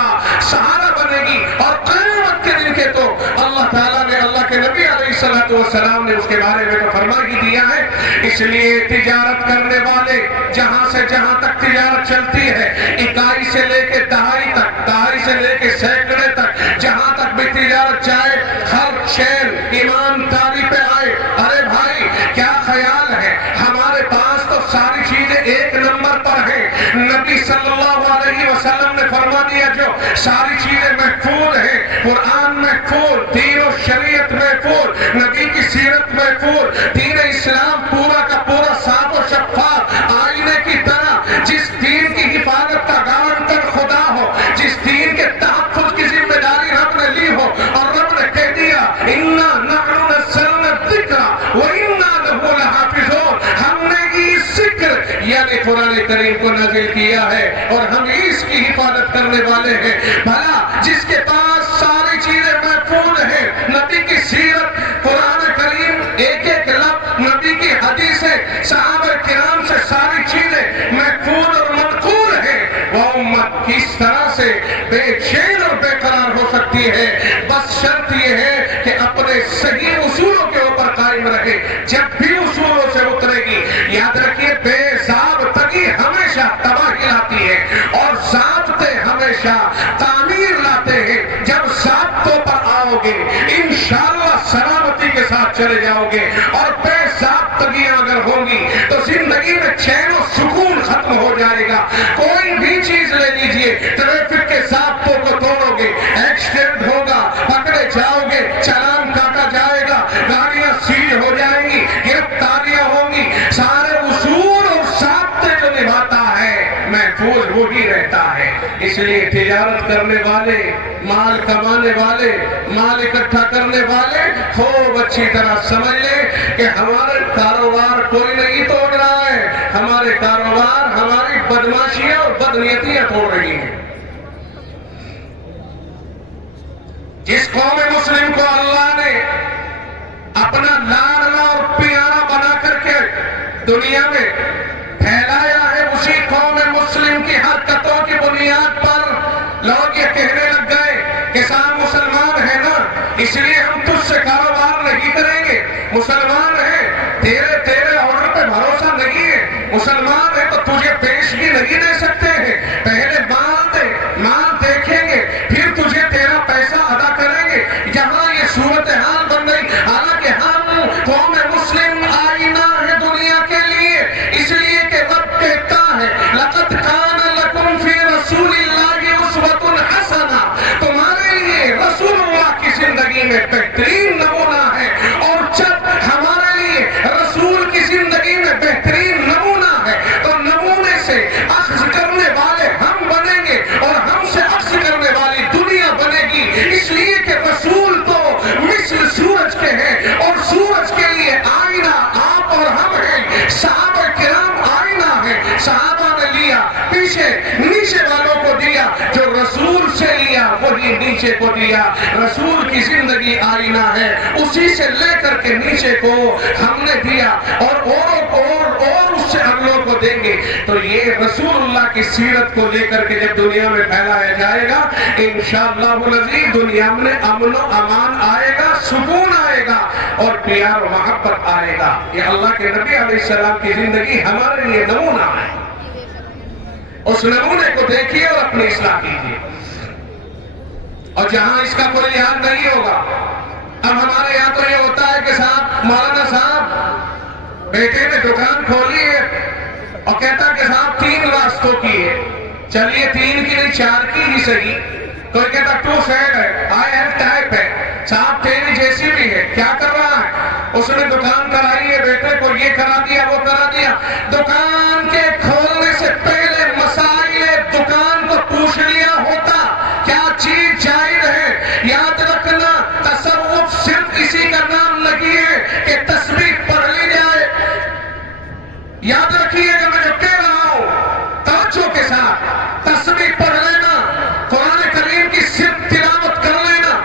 سہارا بنے گی، اور قیامت کے دن کے تو اللہ تعالیٰ نے، اللہ کے نبی علیہ السلام نے اس کے بارے میں تو فرما ہی دیا ہے۔ اس لیے تجارت کرنے والے جہاں سے جہاں تک تجارت چلتی ہے، اکائی سے لے کے دہائی تک، دہائی سے لے کے سینکڑے تک، جہاں تک بھی تجارت جائے، ہر شہر ایمانداری پہ آئے۔ ارے بھائی کیا خیال ہے، ہمارے پاس تو ساری چیزیں ایک نمبر پر ہیں، نبی صلی اللہ علیہ وسلم وسلم نے فرما دیا جو ساری چیزیں محفوظ ہیں، قرآن محفوظ، دین و شریعت محفوظ، نبی کی سیرت محفوظ، دین اسلام پورا کا پورا صاف و شفاف آئینے کی طرح، جس دین کی حفاظت کا گارنٹر خدا ہو، جس دین کے تحفظ کی ذمہ داری رب نے لی ہو، اور رب نے کہہ دیا اِنَّا نَحْنُ نَزَّلْنَا الذِّكْرَ وَإِنَّا لَهُ لَحَافِظُونَ، ہم نے اس ذکر یعنی قرآن کریم کو نازل کیا ہے اور ہم اس کی حفاظت کرنے والے ہیں۔ بھلا جس کے پاس ساری چیزیں محفوظ ہیں، نبی کی سیرت، قرآن کریم، ایک ایک لفظ، نبی کی حدیثیں، صحابہ کرام سے ساری چیزیں محفوظ اور منقول ہیں، وہ امت کس طرح سے بے چین اور بے قرار ہو سکتی ہے؟ بس شرط یہ ہے کہ اپنے صحیح اصولوں کے اوپر قائم رہے۔ جب بھی اصولوں سے اترے گی، یاد رکھیے بے ضابطگی ہمیشہ تباہی لاتی ہے اور ضابطے ہمیشہ تعمیر لاتے ہیں۔ جب ضابطوں پر آؤ گے انشاءاللہ سلامتی کے ساتھ چلے جاؤ گے، اور بے ضابطگیاں اگر ہوں گی تو زندگی میں چین و سکون ختم ہو جائے گا۔ کوئی بھی چیز لے لیجئے، ٹریفک کے ضابطوں کو توڑو گے، ایکسیڈنٹ ہوگا، پکڑے جاؤ گے، چلان کاٹا جائے گا، گاڑیاں سیز ہو جائیں گی، گرفتاریاں ہوں گی۔ سارے اصول اور ضابطے جو نبھاتا ہے محفوظ وہی رہتا ہے۔ اس لیے تجارت کرنے والے، مال کمانے والے، مال اکٹھا کرنے والے خوب اچھی طرح سمجھ لیں کہ ہمارے کاروبار کوئی نہیں توڑ رہا ہے، ہمارے کاروبار ہماری بدماشیاں اور بدنیتیاں توڑ رہی ہیں۔ جس قوم مسلم کو اللہ نے اپنا لاڈلا اور پیارا بنا کر کے دنیا میں پھیلایا ہے، اسی قوم مسلم کی حرکتوں کی بنیاد پر لوگ یہ کہنے لگ گئے کہ صاحب مسلمان ہے نا، اس لیے ہم تجھ سے کاروبار نہیں کریں گے، مسلمان ہے، تیرے آرڈر پہ بھروسہ نہیں ہے، مسلمان ہے تو تجھے پیشگی نہیں دے سکتے ہیں، پہلے مال دیکھیں گے پھر تجھے تیرا پیسہ ادا کریں گے۔ یہاں یہ صورتحال بن گئی، حالانکہ ہم قوم مسلم آئینہ ہے دنیا کے لیے، اس لیے کہ رب کہتا ہے لَقَدْ كَانَ لَكُمْ فِي رَسُولِ اللَّهِ أُسْوَةٌ حَسَنَةٌ، تمہارے لیے رسول اللہ کی زندگی میں بہترین نمونہ ہے، اور جب ہمارے لیے رسول کی زندگی میں بہترین نمونہ ہے تو نمونے سے اخذ کرنے والے ہم بنیں گے اور ہم سے اخذ کرنے والی دنیا بنے گی، اس لیے کہ رسول تو مثل سورج کے ہیں اور سورج کے لیے آئینہ آپ اور ہم ہیں۔ صحابہ کرام آئینہ ہیں، صحابہ نے لیا، پیچھے نیچے والوں کو دیا، جو رسول سے لیا وہی نیچے کو دیا۔ رسول کی زندگی آئینہ ہے، اسی سے لے کر کے نیچے کو ہم نے دیا، اور اس سے ہم لوگ کو دیں گے۔ تو یہ رسول اللہ کی سیرت کو لے کر کے جب دنیا میں پھیلایا جائے گا، انشاءاللہ العزیز دنیا میں امن و امان آئے گا، سکون آئے گا اور پیار و محبت آئے گا۔ یہ اللہ کے نبی علیہ السلام کی زندگی ہمارے لیے نمونہ ہے، اس نمونے کو دیکھیے اور اپنی اصلاح کیجیے۔ اور جہاں اس کا کوئی لحاظ نہیں ہوگا، اب ہمارے یہاں تو یہ ہوتا ہے کہ صاحب مولانا صاحب بیٹے نے دکان کھولی ہے اور کہتا کہ صاحب 3 راستوں کی ہے، چلیے 3 کی نہیں 4 کی ہی صحیح۔ کوئی کہتا 2 سیٹ ہے، آئی ہیو ٹائپ ہے، صاحب تیری جیسی بھی ہے، کیا کر رہا ہے؟ اس نے دکان کرائی ہے، بیٹے کو یہ کرا دیا وہ کرا دیا۔ دکان کے کھولنے سے پہلے مسائل دکان کو پوچھ لیا ہوتا کیا چیز جائز ہے۔ یاد رکھنا تصوف صرف اسی کا نام نہیں ہے کہ تسبیح پڑھ لی جائے، یاد رکھیے کہ میں جو کہہ رہا ہوں توجہ کے ساتھ، تسبیح پڑھ لینا، قرآن کریم کی صرف تلاوت کر لینا،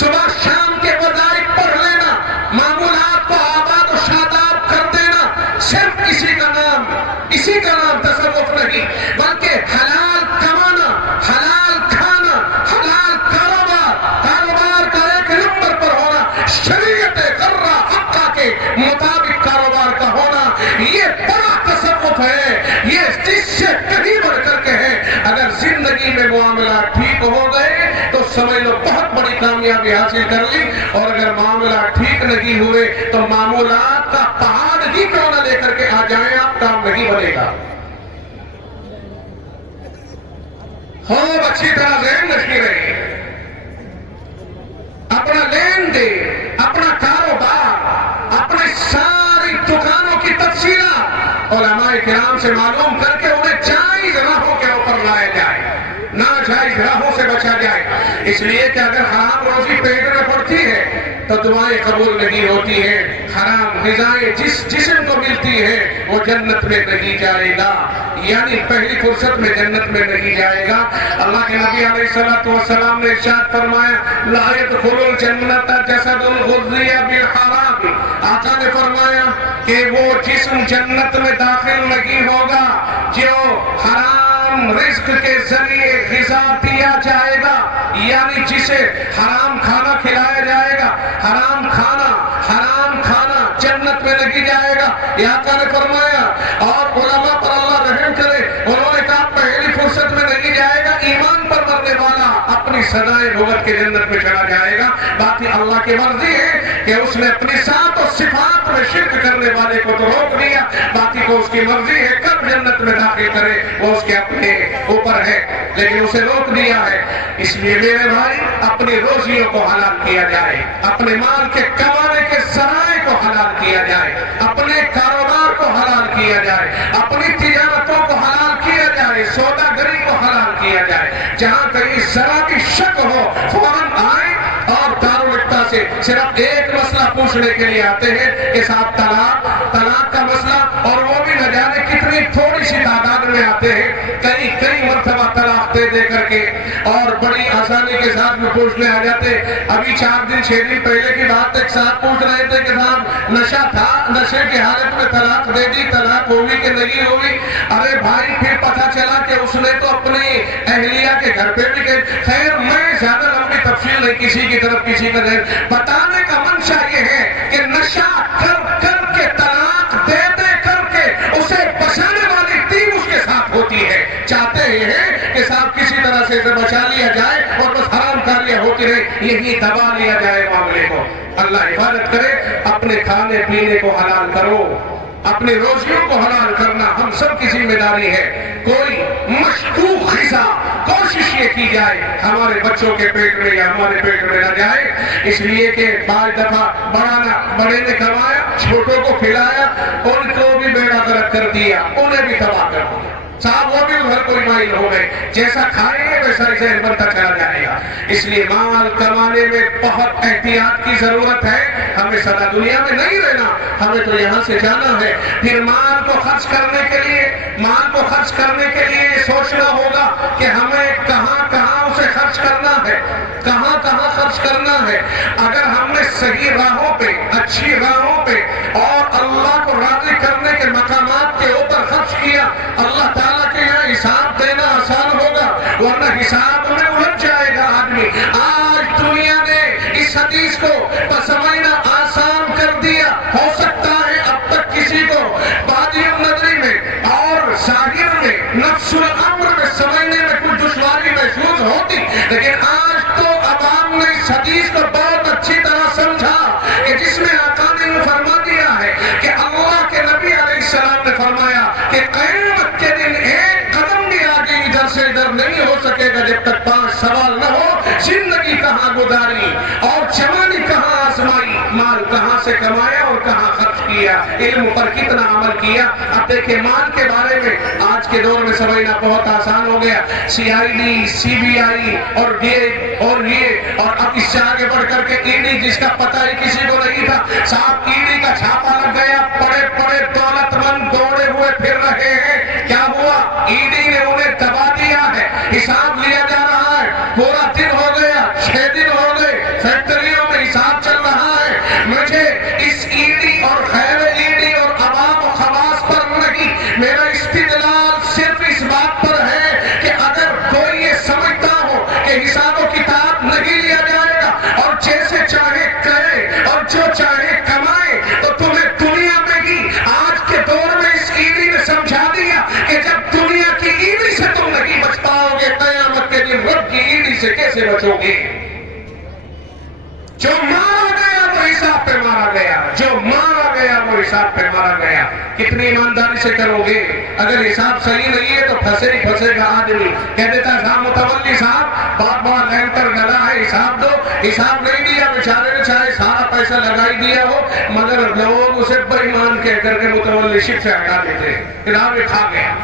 صبح شام کے وظائف پڑھ لینا، معمولات کو آباد و شاداب کر دینا، صرف اسی کا نام تصوف نہیں، بلکہ حلال کمانا، حلال کھانا، حلال کاروبار کا 1 نمبر پر ہونا، شریعت غرہ حقہ کے مطابق کاروبار کا ہونا، یہ بڑا تصوف ہے، یہ جس سے کہیں بڑھ کر کے ہے۔ اگر زندگی میں معاملات ٹھیک ہو گئے تو سمجھ لو بہت بڑی کامیابی حاصل کر لی، اور اگر معاملات ٹھیک نہیں ہوئے تو معمولات کا پہاڑ ہی کیوں نہ لے کر کے آ جائیں آپ، کام نہیں بنے گا۔ خوب اچھی طرح ذہن رکھی رہے، اپنا لین دین، اپنا کاروبار، اپنی ساری دکانوں کی تفصیلات علماء کرام سے معلوم کر کے انہیں جائز راہوں کے اوپر لایا جائے، ناجائز راہوں سے بچا جائے۔ اس لیے کہ اگر حرام روزی پیٹ میں پڑتی ہے تو دعائیں قبول نہیں ہوتی ہیں، حرام غذائیں جس جسم کو ملتی ہے وہ جنت میں نہیں جائے گا، یعنی پہلی فرصت میں جنت میں نہیں جائے گا۔ اللہ کے نبی علیہ السلام نے ارشاد فرمایا لا يدخل الجنت جسد غذی بالحرام، آقا نے فرمایا کہ وہ جسم جنت میں داخل نہیں ہوگا جو حرام رزق کے ذریعے غذا دیا جائے گا، یعنی جسے حرام کھانا کھلایا جائے گا، حرام کھانا جنت میں نہیں جائے گا، یہ آقا نے فرمایا۔ اور علماء پر اللہ رحم کرے، انہوں نے کہا پہلی فرصت میں نہیں جائے گا، ایمان پر مرنے والا اپنی سزائے بھگت کے جنت میں چلا جائے گا۔ باقی اللہ کی مرضی ہے کہ اس نے اپنی ذات اور صفات میں شرک کرنے والے کو تو روک دیا، باقی کو اس کی مرضی ہے کب جنت میں داخل کرے وہ اس کے اپنے اوپر ہے، لیکن اسے روک دیا ہے۔ اس لیے میرے بھائی اپنی روزیوں کو حلال کیا جائے، اپنے مال کے کمانے کے ذرائع کو حلال کیا جائے، اپنے کاروبار کو حلال کیا جائے، اپنی تجارتوں کو حلال کیا جائے، سودا گری کو حلال کیا جائے۔ جہاں کہیں ذرا بھی شک ہو فوراً آئے اور دارالفتہ سے صرف ایک مسئلہ پوچھنے کے لیے آتے ہیں کہ صاحب طلاق کا مسئلہ، اور وہ بھی نہ جانے کتنی تھوڑی سی تعداد میں آتے ہیں، کئی مرتبہ طلاق دے کر کے، اور بڑی آسانی کے ساتھ میں پوچھنے آ جاتے۔ ابھی 4 دن 6 دن پہلے کی بات ایک صاحب پوچھ رہے تھے کہ صاحب نشہ تھا، نشے کی حالت میں طلاق دے دی، طلاق ہوئی کہ نہیں ہوئی؟ ارے بھائی پھر پتہ چلا کہ اس نے تو اپنی اہلیہ کے گھر پہ بھی گئے۔ خیر میں زیادہ لمبی تفصیل نہیں، کسی کی طرف کسی کا ذہن بتانے کا منشا یہ ہے کہ نشہ کر کے طلاق دے کر کے اسے بچانے والی ٹیم اس کے ساتھ ہوتی ہے۔ چاہتے یہ ہے کہ صاحب کسی طرح سے اسے بچا لیا جائے اور بس حرام کاریاں ہوتی رہے، یہی دبا لیا جائے معاملے کو۔ اللہ حفاظت کرے، اپنے کھانے پینے کو حلال کرو، اپنی روزیوں کو حلال کرنا ہم سب کی ذمہ داری ہے۔ کوئی مشکوک غذا کوشش یہ کی جائے ہمارے بچوں کے پیٹ میں یا ہمارے پیٹ میں نہ جائے، اس لیے کہ بعض دفعہ بڑے نے کمایا، چھوٹوں کو کھلایا، ان کو بھی بیڑا غرق کر دیا، انہیں بھی تباہ کر دیا، صاحب وہ بھی ادھر کوئی مائل ہو گئے، جیسا کھائیں گے ویسا ہی ذہن بنتا چلا جائے گا۔ اس لیے مال کمانے میں بہت احتیاط کی ضرورت ہے، ہمیں سدا دنیا میں نہیں رہنا، ہمیں تو یہاں سے جانا ہے۔ پھر مال کو خرچ کرنے کے لیے یہ سوچنا ہوگا کہ ہمیں کہاں اسے خرچ کرنا ہے، کہاں خرچ کرنا ہے۔ اگر ہم نے صحیح راہوں پہ، اچھی راہوں پہ اور اللہ کو راضی کرنے کے مقامات کے اوپر خرچ کیا، اللہ تعالیٰ کے یہاں حساب دینا آسان ہوگا، ورنہ حساب میں الجھ جائے گا آدمی۔ آج دنیا نے اس حدیث کو سمجھنا آسان کر دیا، ہو سکتا ہے اب تک کسی کو بادی النظری میں اور ظاہر میں نفس الامر میں سمجھنے میں کچھ دشواری محسوس ہوتی، لیکن آج تو عوام نے اس حدیث کو بہت اچھی طرح سمجھا کہ جس میں آقا نے فرما دیا ہے کہ اللہ کے نبی علیہ السلام نے فرمایا کہ قیامت کے دن ایک قدم بھی آگے ادھر سے ادھر نہیں ہو سکے گا جب تک 5 سوال نہ ہو، زندگی کہاں گزاری اور جوانی کہاں آزمائی، مال کہاں سے کمایا اور کہاں خرچ کیا، علم پر کتنا عمل کیا۔ اب دیکھیں مال کے بارے میں آج کے دور میں سمجھنا بہت آسان ہو گیا، CID CBI اور یہ اور اب اس سے آگے بڑھ کر کے ED جس کا پتہ ہی کسی کو نہیں تھا، صاحب ED کا چھاپا لگ گیا، بڑے دولت مند دوڑے ہوئے پھر رہے ہیں، کیا ہوا؟ ED نے انہیں دبا دیا ہے، حساب لیا جا رہا ہے، پورا دن ہو گیا، 6 دن ہو گئے، فیکٹریوں میں حساب چل رہا ہے۔ مجھے اس ED اور غیر ED اور عوام و خواص پر نہیں، میرا استدلال صرف اس بات پر ہے کہ اگر کوئی یہ سمجھتا ہو کہ حساب و کتاب نہیں لیا جائے گا اور جیسے چاہے کرے اور جو چاہے کمائے، تو تمہیں دنیا میں ہی آج کے دور میں اس ED نے سمجھا دیا کہ جب دنیا کی ED سے تم نہیں بچ پاؤ گے، قیامت کے دن رب کی ED سے کیسے بچو گے؟ جو مارا گیا وہ حساب پہ مارا گیا، جو مارا گیا وہ حساب پہ مارا گیا. کتنی ایمانداری سے کرو گے؟ اگر حساب صحیح نہیں ہے تو پھنسے ہی پھنسے گا آدمی. کہہ دیتا صاحب متولی صاحب بار بار لینٹر ڈلا ہے, حساب دو. حساب نہیں دیا بیچارے نے, چاہے سارا پیسہ لگائی دیا ہو, مگر لوگ اسے بے ایمان کہہ کر کے متولی شپ سے ہٹا دیتے. جناب کھا گیا.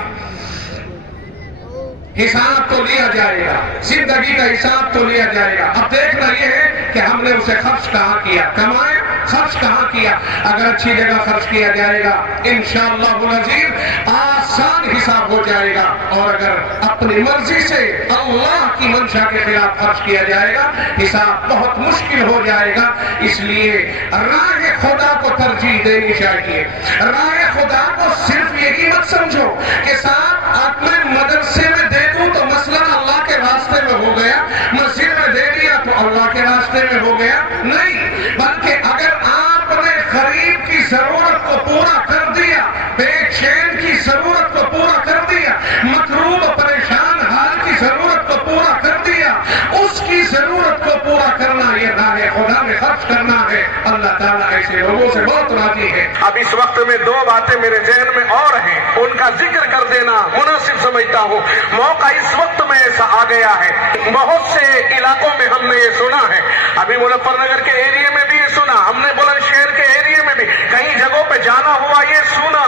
حساب تو لیا جائے گا, زندگی کا حساب تو لیا جائے گا. اب دیکھنا یہ ہے کہ ہم نے اسے خرچ کہاں کیا, کمائے خرچ کہاں کیا. اگر اچھی جگہ خرچ کیا جائے گا انشاءاللہ العزیز آسان حساب ہو جائے گا, اور اگر اپنی مرضی سے اللہ کی منشا کے خلاف خرچ کیا جائے گا حساب بہت مشکل ہو جائے گا. اس لیے راہ خدا کو ترجیح دینی چاہیے. راہ خدا کو صرف یہی مت سمجھو کہ صاحب آپ نے مدرسے میں دے دوں تو مثلا اللہ کے راستے میں ہو گیا, مسجد میں دے دیا تو اللہ کے راستے میں ہو گیا. نہیں, بلکہ اگر آپ نے غریب کی ضرورت کو پورا کر دیا, بے چین کی ضرورت کو پورا کر دیا, مکروب پریشان حال کی ضرورت کو پورا کر دیا, اس کی ضرورت کو پورا کرنا یہ راہ خدا میں خرچ کرنا ہے. اللہ تعالیٰ ایسے لوگوں سے بہت راضی ہے. اب اس وقت میں دو باتیں میرے ذہن میں اور ہیں, ان کا ذکر کر دینا مناسب سمجھتا ہوں. موقع اس وقت میں ایسا آ گیا ہے, بہت سے علاقوں میں ہم نے یہ سنا ہے, ابھی مظفر نگر کے ایریے میں بھی یہ سنا, ہم نے بلند شہر کے ایریے میں بھی کئی جگہوں پہ جانا ہوا یہ سنا.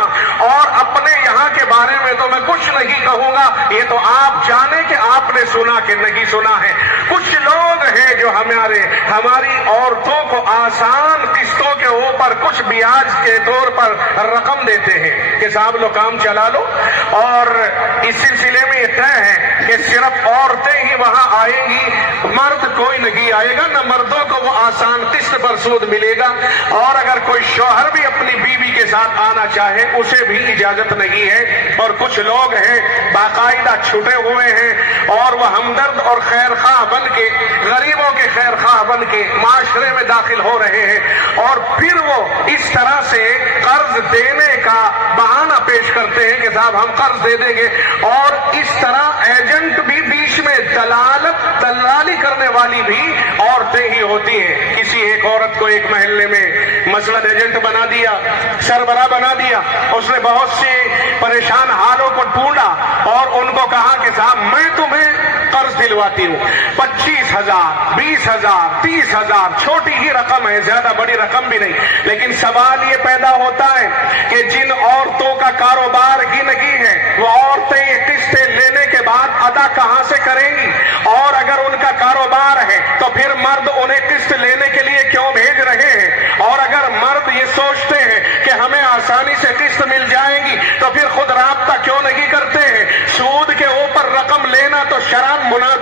اور اپنے یہاں کے بارے میں تو میں کچھ نہیں کہوں گا, یہ تو آپ جانے کہ آپ نے سنا کہ نہیں سنا ہے. کچھ لوگ ہیں جو ہماری عورتوں کو آسان قسطوں کے اوپر کچھ بیاج کے طور پر رقم دیتے ہیں کہ صاحب لو کام چلا لو, اور اس سلسلے میں یہ طے ہے کہ صرف عورتیں ہی وہاں آئیں گی, مرد کوئی نہیں آئے گا. نہ مردوں کو وہ آسان قسط پر سود ملے گا, اور اگر کوئی شوہر بھی اپنی بیوی کے ساتھ آنا چاہے اسے بھی اجازت نہیں ہے. اور کچھ لوگ ہیں باقاعدہ چھٹے ہوئے ہیں, اور وہ ہمدرد اور خیر خواہ بن کے, غریبوں کے خیر خواہ بن کے معاشرے میں داخل ہو رہے ہیں, اور پھر وہ اس طرح سے قرض دینے کا بہانہ پیش کرتے ہیں کہ صاحب ہم قرض دے دیں گے. اور اس طرح ایجنٹ بھی بیچ میں دلالی کرنے والی بھی عورتیں ہی ہوتی ہیں. کسی ایک عورت کو ایک محلے میں مثلا ایجنٹ بنا دیا, سربراہ بنا دیا, اس نے بہت سی پریشان حالوں کو ڈھونڈا اور ان کو کہا کہ صاحب میں تمہیں قرض دلواتی ہوں, 25,000 20,000 30,000, چھوٹی ہی رقم ہے, زیادہ بڑی رقم بھی نہیں. لیکن سوال یہ پیدا ہوتا ہے کہ جن عورتوں کا کاروبار گنگی ہے وہ عورتیں یہ قسطیں لینے کے بعد ادا کہاں سے کریں گی؟ اور اگر ان کا کاروبار ہے تو پھر مرد انہیں قسط لینے کے لیے کیوں بھیج رہے ہیں؟ اور اگر مرد یہ سوچتے ہیں کہ ہمیں آسانی سے قسط مل جائے گی تو پھر خود رابطہ کیوں نہیں کرتے ہیں؟ سود کے اوپر رقم لینا تو شرعاً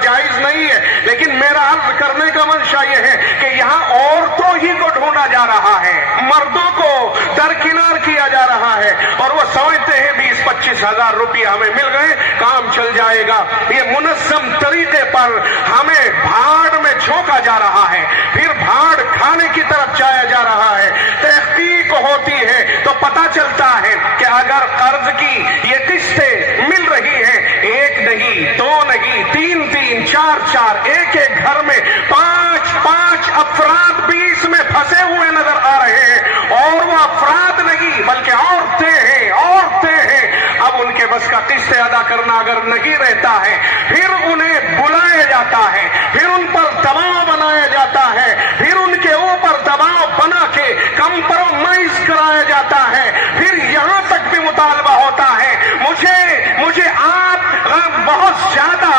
جائز نہیں ہے, لیکن میرا عرض کرنے کا منشا یہ ہے کہ یہاں عورتوں ہی کو ڈھونڈا جا رہا ہے, مردوں کو درکنار کیا جا رہا ہے, اور وہ سمجھتے ہیں 20-25 ہزار روپیہ ہمیں مل گئے کام چل جائے گا. یہ منظم طریقے پر ہمیں بھاڑ میں جھونکا جا رہا ہے, پھر بھاڑ کھانے کی طرف جایا جا رہا ہے. تحقیق ہوتی ہے تو پتہ چلتا ہے کہ اگر قرض کی یہ قسطیں مل رہی ہیں, ایک نہیں, دو نہیں, 3 4 ایک گھر میں 5 افراد بھی اس میں پھنسے ہوئے نظر آ رہے ہیں, اور وہ افراد نہیں بلکہ عورتیں ہیں. اب ان کے بس کا قسط ادا کرنا اگر نہیں رہتا ہے, پھر انہیں بلایا جاتا ہے, پھر ان پر دباؤ بنایا جاتا ہے, پھر ان کے اوپر دباؤ بنا کے کمپرومائز کرایا جاتا ہے, پھر یہاں تک بھی مطالبہ ہوتا ہے. مجھے آپ بہت زیادہ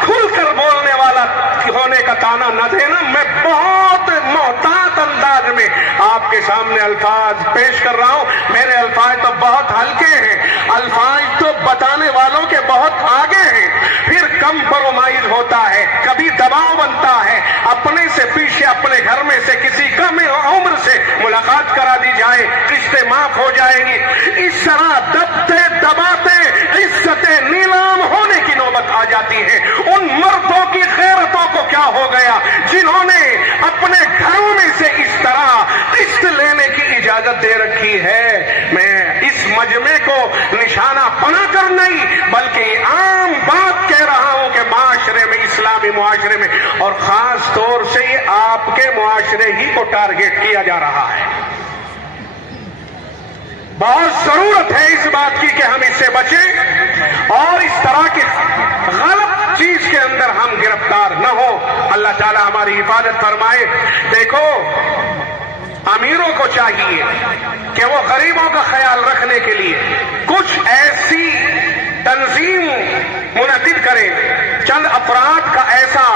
کھل کر بولنے والا ہونے کا تانا نہ دینا, میں بہت محتاط انداز میں آپ کے سامنے الفاظ پیش کر رہا ہوں. میرے الفاظ تو بہت ہلکے ہیں, الفاظ تو بتانے والوں کے بہت آگے ہیں. پھر کمپرومائز ہوتا ہے, کبھی دباؤ بنتا ہے, اپنے سے پیچھے اپنے گھر میں سے کسی کم عمر سے ملاقات کرا دی جائے, قسطیں معاف ہو جائیں گی. اس طرح دبتے دباتے عزتیں نیلام ہونے کی نوبت آ جاتی ہے. ان مردوں کی غیرتوں کو کیا ہو گیا جنہوں نے اپنے گھروں میں سے اس طرح قسط لینے کی اجازت دے رکھی ہے. میں اس مجمع کو نشانہ بنا کر نہیں بلکہ عام بات کہہ رہا ہوں کہ معاشرے میں, اسلامی معاشرے میں, اور خاص طور سے آپ کے معاشرے ہی کو ٹارگیٹ کیا جا رہا ہے. بہت ضرورت ہے اس بات کی کہ ہم اس سے بچیں اور اس طرح کی غلط چیز کے اندر ہم گرفتار نہ ہو. اللہ تعالی ہماری حفاظت فرمائے. دیکھو امیروں کو چاہیے کہ وہ غریبوں کا خیال رکھنے کے لیے کچھ ایسی تنظیم منعقد کرے, چند افراد کا ایسا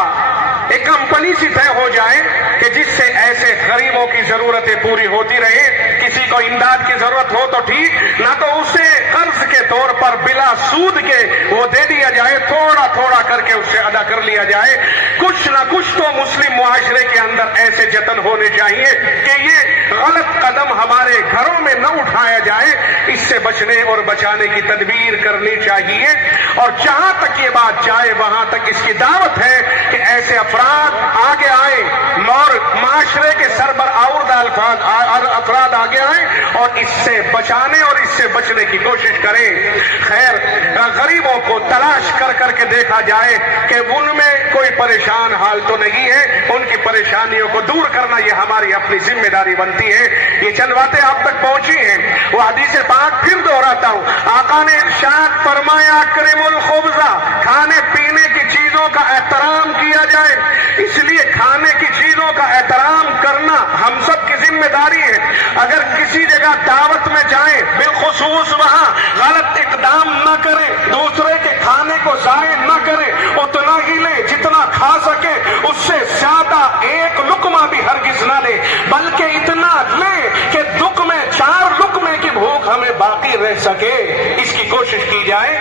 ایک کمپنی سی طے ہو جائے کہ جس سے ایسے غریبوں کی ضرورتیں پوری ہوتی رہے. کسی کو امداد کی ضرورت ہو تو ٹھیک, نہ تو اسے قرض کے طور پر بلا سود کے وہ دے دیا جائے, تھوڑا تھوڑا کر کے اسے ادا کر لیا جائے. کچھ نہ کچھ تو مسلم معاشرے کے اندر ایسے جتن ہونے چاہیے کہ یہ غلط قدم ہمارے گھروں میں نہ اٹھایا جائے. اس سے بچنے اور بچانے کی تدبیر کرنی چاہیے. اور جہاں تک یہ بات جائے وہاں تک اس کی دعوت ہے کہ ایسے افراد آگے آئیں اور معاشرے کے سربراہ افراد آگے آئیں اور اس سے بچانے اور اس سے بچنے کی کوشش کریں. خیر, غریبوں کو تلاش کر کر کے دیکھا جائے کہ ان میں کوئی پریشان حال تو نہیں ہے. ان کی پریشانیوں کو دور کرنا یہ ہماری اپنی ذمہ داری بنتی ہے. یہ چند باتیں آپ تک پہنچی ہیں. وہ حدیث پاک پھر دہراتا ہوں. آقا نے ارشاد فرمایا اکرم الخبزہ, کھانے پینے کی چیزوں کا احترام کیا جائے. اس لیے کھانے کی چیزوں کا احترام کرنا ہم سب کی ذمہ داری ہے. اگر کسی جگہ دعوت میں جائیں بالخصوص وہاں غلط اقدام نہ کریں, دوسرے کے کھانے کو ضائع نہ کریں, اتنا ہی لیں جتنا کھا سکے, اس سے زیادہ ایک لقمہ بھی ہرگز نہ لیں, بلکہ اتنا لیں کہ دکھ میں 4 لقمے کی بھوک ہمیں باقی رہ سکے. اس کی کوشش کی جائے.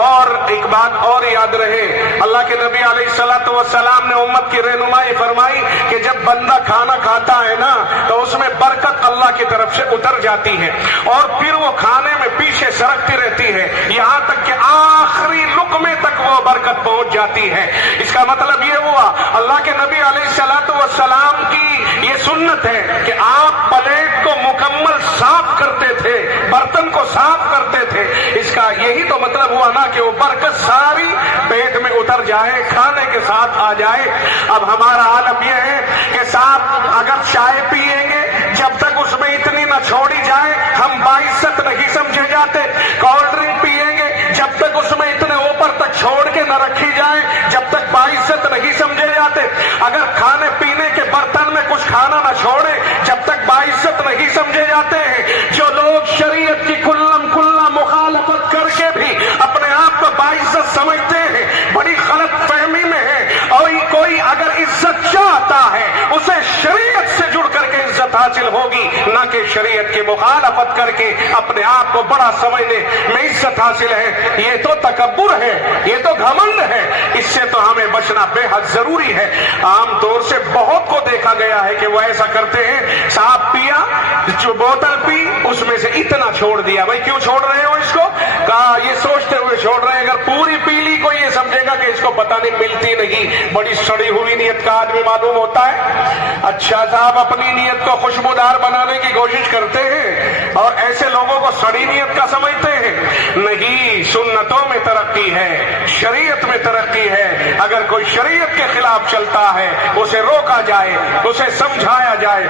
اور ایک بات اور یاد رہے, اللہ کے نبی علیہ الصلوۃ والسلام نے امت کی رہنمائی فرمائی کہ جب بندہ کھانا کھاتا ہے نا تو اس میں برکت اللہ کی طرف سے اتر جاتی ہے اور پھر وہ کھانے میں پیچھے سرکتی رہتی ہے یہاں تک کہ آخری لقمے تک وہ برکت پہنچ جاتی ہے. اس کا مطلب یہ ہوا اللہ کے نبی علیہ الصلوۃ والسلام کی یہ سنت ہے کہ آپ پلیٹ کو مکمل صاف کرتے تھے, برتن کو صاف کرتے تھے. اس کا یہی تو مطلب ہوا نا کہ وہ برکت ساری پیٹ میں اتر جائے, کھانے کے ساتھ آ جائے. اب ہمارا عالم یہ ہے کہ صاحب اگر چائے پیئیں گے جب تک اس میں اتنی نہ چھوڑی جائے ہم باعزت نہیں سمجھے جاتے. کولڈ ڈرنک پیئیں گے جب تک اس میں اتنے اوپر تک چھوڑ کے نہ رکھی جائے جب تک باعزت نہیں سمجھے جاتے. اگر کھانے پینے کے برتن میں کچھ کھانا نہ چھوڑے جب تک باعزت نہیں سمجھے جاتے ہیں. جو لوگ شریعت کی کلم کلا مخالفت کر کے بھی اپنے آپ کو باعزت سمجھتے ہیں بڑی غلط فہمی میں ہے. اور کوئی اگر عزت چاہتا ہے اسے شریعت سے جڑ کر کے عزت حاصل ہوگی, نہ کہ شریعت کی مخالفت کر کے اپنے آپ کو بڑا سمجھنے میں عزت حاصل ہے. یہ تو تکبر ہے, یہ تو گھمنڈ ہے. اس سے تو ہمیں بچنا بے حد ضروری ہے. عام طور سے بہت کو دیکھا گیا ہے کہ وہ ایسا کرتے ہیں, صاحب پیا, جو بوتل پی اس میں سے اتنا چھوڑ دیا. بھائی کیوں چھوڑ رہے ہو اس کو؟ کہا یہ سوچتے ہوئے چھوڑ رہے ہیں اگر پوری پی لی کو یہ سمجھے گا کہ اس کو پتہ نہیں ملتی نہیں, بڑی سڑی ہوئی نیت کا آدمی معلوم ہوتا ہے. اچھا صاحب اپنی نیت کو خوشبودار بنانے کی کوشش کرتے ہیں اور ایسے لوگوں کو سڑی نیت کا سمجھتے ہیں. نہیں, سنتوں میں ترقی ہے, شریعت میں ترقی ہے. اگر کوئی شریعت کے خلاف چلتا ہے اسے روکا جائے, اسے سمجھایا جائے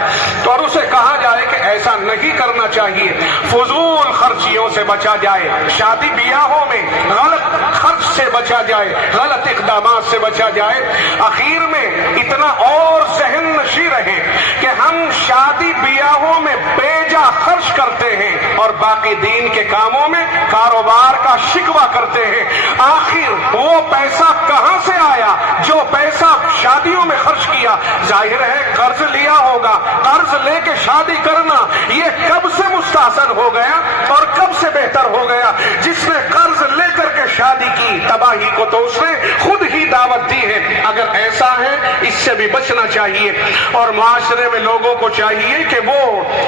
اور اسے کہا جائے کہ ایسا نہیں کرنا چاہیے. فضول خرچیوں سے بچا جائے, شادی بیاہوں میں غلط خرچ سے بچا جائے, غلط اقدامات سے بچا جائے. اخیر میں اتنا اور ذہن نشی رہے کہ ہم شادی بیاہوں میں بیجا خرچ کرتے ہیں اور باقی دین کے کاموں میں کاروبار کا شکوہ کرتے ہیں. آخر وہ پیسہ کہاں سے آیا جو پیسہ شادیوں میں خرچ کیا؟ ظاہر ہے قرض لیا ہوگا. قرض لے کے شادی کرنا یہ کب سے مستحسن ہو گیا اور کب سے بہتر ہو گیا؟ جس نے قرض لے کر کے شادی کی تباہی کو تو اس نے خود ہی دعوت دی ہے. اگر ایسا ہے اس سے بھی بچنا چاہیے اور معاشرے میں لوگوں کو چاہیے کہ وہ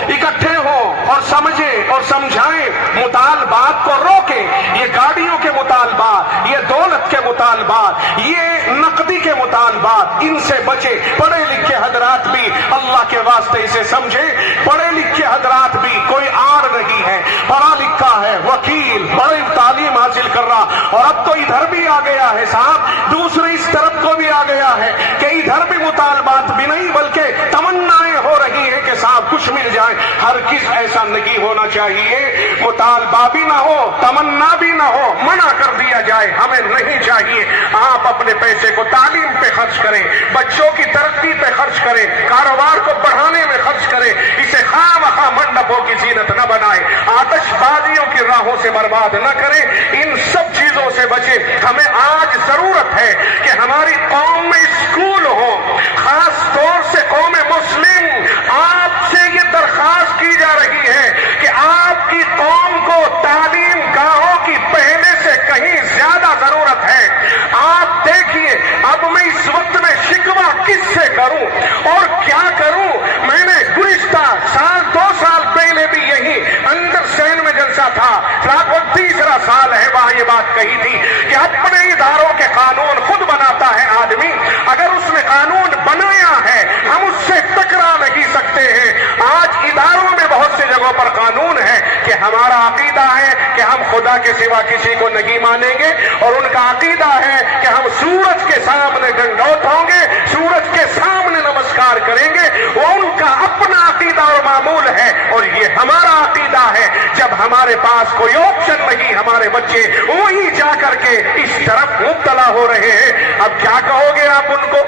اکٹھے ہوں اور سمجھیں اور سمجھائیں, مطالبات کو روکیں. یہ گاڑیوں کے مطالبات, یہ دولت کے مطالبات, یہ نقدی کے مطالبات, ان سے بچے. پڑھے لکھے حضرات بھی اللہ کے واسطے اسے سمجھیں. پڑھے لکھے حضرات بھی کوئی آڑ نہیں ہے, پڑھا لکھا ہے, وکیل, بڑی تعلیم حاصل کر رہا. اور اب تو ادھر بھی آ گیا ہے صاحب, دوسری اس طرف کو بھی آ گیا ہے کہ ادھر بھی مطالبات بھی نہیں بلکہ تمنائیں ہو رہی ہیں کہ صاحب کچھ مل جائے. ہر ہرگز ایسا نہیں ہونا چاہیے. مطالبہ بھی نہ ہو, تمنا بھی نہ ہو, منع کر دیا جائے, ہمیں نہیں چاہیے. آپ اپنے پیسے کو تعلیم پہ خرچ کریں, بچوں کی ترقی پہ خرچ کریں, کاروبار کو بڑھانے میں خرچ کریں. اسے خواہ مخواہ منڈپوں کی زینت نہ بنائیں, آتش بازیوں کی راہوں سے برباد نہ کریں. ان سب چیزوں سے بچیں. ہمیں آج ضرورت ہے کہ ہماری قوم میں اسکول ہو, خاص طور سے قوم مسلم. آپ سے یہ درخواست کی جا رہی ہے کہ آپ کی قوم کو تعلیم گاہوں کی پہلے سے کہیں زیادہ ضرورت ہے. آپ دیکھیے, اب میں اس وقت میں شکوہ کس سے کروں اور کیا کروں. میں نے گزشتہ سال 2 سال پہلے بھی یہی اندر سین میں جلسہ تھا, لگ تیسرا سال ہے, وہاں یہ بات کہی تھی کہ اپنے اداروں کے قانون خود بناتا ہے آدمی. اگر اس نے قانون بنایا ہے ہم اس سے ٹکرا نہیں سکتے ہیں. آج اداروں میں بہت سی جگہوں پر قانون ہے کہ ہمارا عقیدہ ہے کہ ہم خدا کے سوا کسی کو نہیں مانیں گے, اور ان کا عقیدہ ہے کہ ہم سورج کے سامنے ڈنڈوت ہوں گے, سورج کے سامنے نمسکار کریں گے. وہ ان کا اپنا عقیدہ اور معمول ہے, اور یہ ہمارا عقیدہ ہے. جب ہمارے پاس کوئی آپشن نہیں, ہمارے بچے وہیں جا کر کے اس طرف مبتلا ہو رہے ہیں. اب کیا کہو گے آپ ان کو؟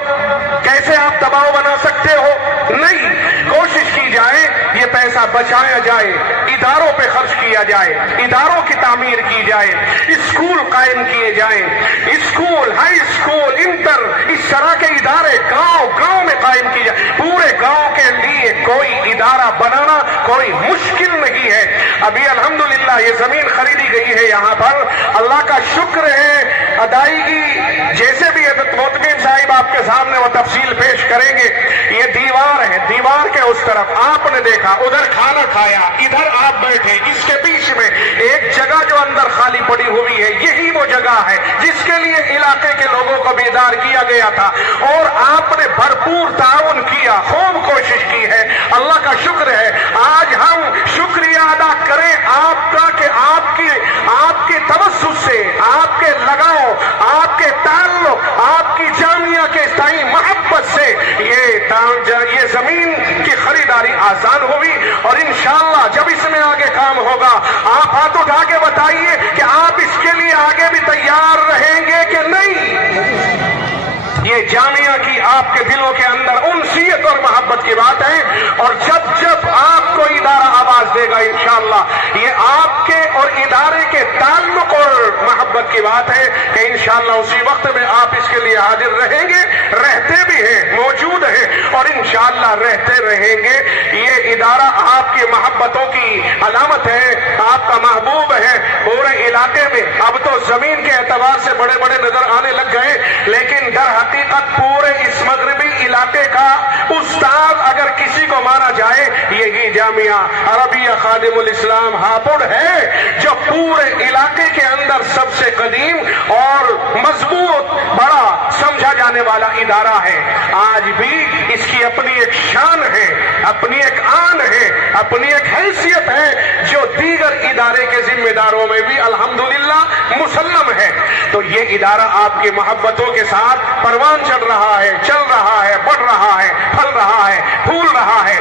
کیسے آپ دباؤ بنا سکتے ہو؟ نہیں, کوشش کی جائے یہ پیسہ بچایا جائے, اداروں پہ خرچ کیا جائے, اداروں کی تعمیر کی جائے, اسکول قائم کیے جائیں, اسکول, ہائی اسکول, انٹر, اس طرح کے ادارے گاؤں گاؤں میں قائم کی جائے. پورے گاؤں کے لیے کوئی ادارہ بنانا کوئی مشکل نہیں ہے. ابھی الحمدللہ یہ زمین خریدی گئی ہے یہاں پر, اللہ کا شکر ہے. ادائیگی جیسے بھی حضرت محتمین صاحب آپ کے سامنے وہ تفصیل پیش کریں گے. یہ دیوار ہے, دیوار کے اس طرف آپ نے دیکھا, ادھر کھانا کھایا, ادھر آپ بیٹھے, اس کے بیچ میں ایک جگہ جو اندر خالی پڑی ہوئی ہے, یہی وہ جگہ ہے جس کے لیے علاقے کے لوگوں کو بیدار کیا گیا تھا, اور آپ نے بھرپور تعاون کیا, خوب کوشش کی ہے. اللہ کا شکر ہے. آج ہم شکریہ ادا کریں آپ کا کہ آپ کے توسط سے, آپ کے لگاؤ, آپ کے تعلق, آپ کی جامعہ کے تئیں محبت سے یہ زمین کی خریداری آسان ہوئی. اور انشاءاللہ جب اس میں آگے کام ہوگا, آپ ہاتھ اٹھا کے بتائیے کہ آپ اس کے لیے آگے بھی تیار رہیں گے کہ نہیں. یہ جامعہ کی آپ کے دلوں کے اندر انسیت اور محبت کی بات ہے, اور جب جب آپ کو ادارہ آواز دے گا انشاءاللہ یہ آپ کے اور ادارے کے تعلق اور محبت کی بات ہے کہ انشاءاللہ اسی وقت میں آپ اس کے لیے حاضر رہیں گے, رہتے بھی ہیں, موجود ہیں, اور انشاءاللہ رہتے رہیں گے. یہ ادارہ آپ کی محبتوں کی علامت ہے, آپ کا محبوب ہے پورے علاقے میں. اب تو زمین کے اعتبار سے بڑے بڑے نظر آنے لگ گئے, لیکن در حقیقت پورے اس مغربی علاقے کا استاد اگر کسی کو مانا جائے یہی جامعہ عربیہ خادم الاسلام ہاپوڑ ہے, جو پورے علاقے کے اندر سب سے قدیم اور مضبوط بڑا سمجھا جانے والا ادارہ ہے. آج بھی اس کی اپنی ایک شان ہے, اپنی ایک آن ہے, اپنی ایک حیثیت ہے جو دیگر ادارے کے ذمہ داروں میں بھی الحمدللہ مسلم ہے. تو یہ ادارہ آپ کی محبتوں کے ساتھ پروان چڑھ رہا ہے, چل رہا ہے, بڑھ رہا ہے, پھل رہا ہے, پھول رہا ہے.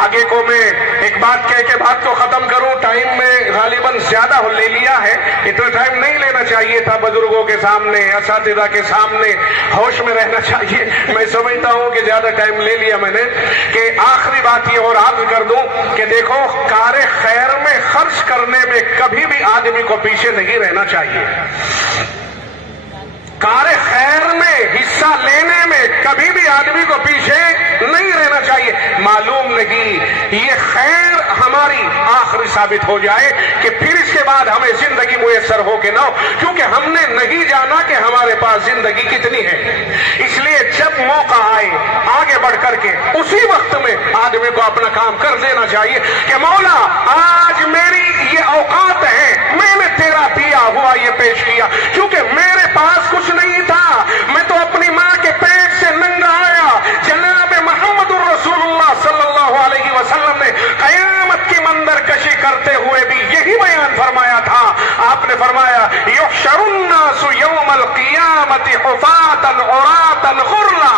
آگے کو میں ایک بات کہہ کے بات کو ختم کروں. ٹائم میں غالباً زیادہ لے لیا ہے, اتنا ٹائم نہیں لینا چاہیے تھا. بزرگوں کے سامنے, اساتذہ کے سامنے ہوش میں رہنا چاہیے. میں سمجھتا ہوں کہ زیادہ ٹائم لے لیا میں نے, کہ آخری بات یہ اور عرض کر دوں کہ دیکھو, کار خیر میں خرچ کرنے میں کبھی بھی آدمی کو پیچھے نہیں رہنا چاہیے. کار خیر میں حصہ لینے میں کبھی بھی آدمی کو پیچھے نہیں رہنا چاہیے. معلوم نہیں یہ خیر ہماری آخری ثابت ہو جائے کہ پھر اس کے بعد ہمیں زندگی میسر ہو کہ نہ ہو, کیونکہ ہم نے نہیں جانا کہ ہمارے پاس زندگی کتنی ہے. اس لیے جب موقع آئے آگے بڑھ کر کے اسی وقت میں آدمی کو اپنا کام کر دینا چاہیے کہ مولا آج میری یہ اوقات ہے, میں نے تیرا دیا ہوا یہ پیش کیا, کیونکہ میرے پاس کچھ نہیں تھا, میں تو اپنی ماں کے پیٹ سے ننگا آیا. جناب محمد الرسول اللہ صلی اللہ علیہ وسلم نے قیامت کی منظر کشی کرتے ہوئے بھی یہی بیان فرمایا تھا. آپ نے فرمایا یحشر الناس یوم القیامت حفاة عراة غرلا.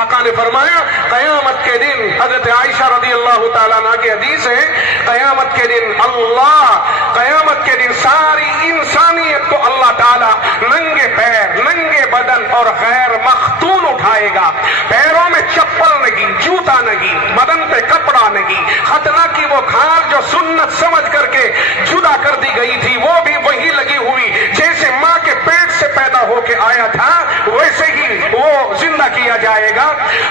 آقا آقا نے فرمایا قیامت کے دن، حضرت عائشہ رضی اللہ تعالیٰ عنہ کی حدیث ہے، قیامت کے دن قیامت کے دن ساری انسانیت کو اللہ تعالیٰ ننگے پیر، ننگے بدن اور غیر مختون اٹھائے گا، پیروں میں چپل نہیں، جوتا نہیں، بدن پہ کپڑا نہیں، ختنہ کی وہ کھال جو سنت سمجھ کر کے جدا کر دی گئی تھی وہ بھی وہی لگی ہوئی، جیسے ماں کے پیٹ سے پیدا ہو کے آیا تھا ویسے ہی وہ زندہ کیا جائے گا۔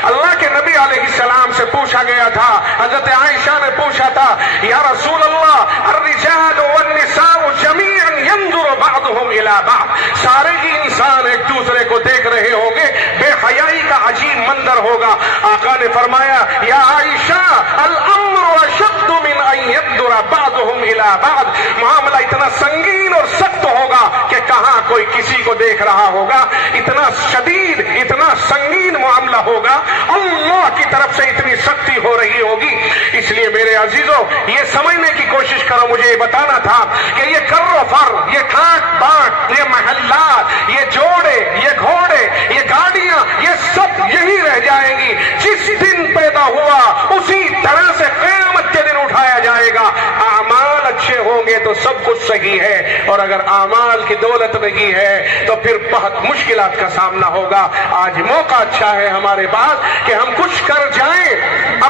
اللہ کے نبی علیہ السلام سے پوچھا گیا تھا، حضرت عائشہ نے پوچھا تھا یا رسول اللہ الرجال والنساء جميعا ينظر بعضهم الى بعض، سارے ہی انسان ایک دوسرے کو دیکھ رہے ہوں گے، بے حیائی کا عجیب منظر ہوگا۔ آقا نے فرمایا یا عائشہ الامر اشد من ان ينظر بعضهم الى بعض، معاملہ اتنا سنگین اور سخت ہوگا کہ کہاں کوئی کسی کو دیکھ رہا ہوگا، اتنا شدید، اتنا سنگین معاملہ ہوگا، اللہ کی طرف سے اتنی سختی ہو رہی ہوگی۔ اس لیے میرے عزیزوں یہ سمجھنے کی کوشش کرو، مجھے یہ بتانا تھا کہ یہ کر و فر، یہ کھاٹ بانٹ، یہ محلات، یہ جوڑے، یہ گھوڑے، یہ گاڑیاں، یہ سب یہی رہ جائیں گی، جس دن پیدا ہوا اسی طرح سے قیامت کے دن اٹھایا جائے گا۔ اعمال اچھے ہوں گے تو سب کچھ صحیح ہے، اور اگر اعمال کی دولت نہیں ہے تو پھر بہت مشکلات کا سامنا ہوگا۔ آج موقع اچھا ہے ہمارے پاس کہ ہم کچھ کر جائیں،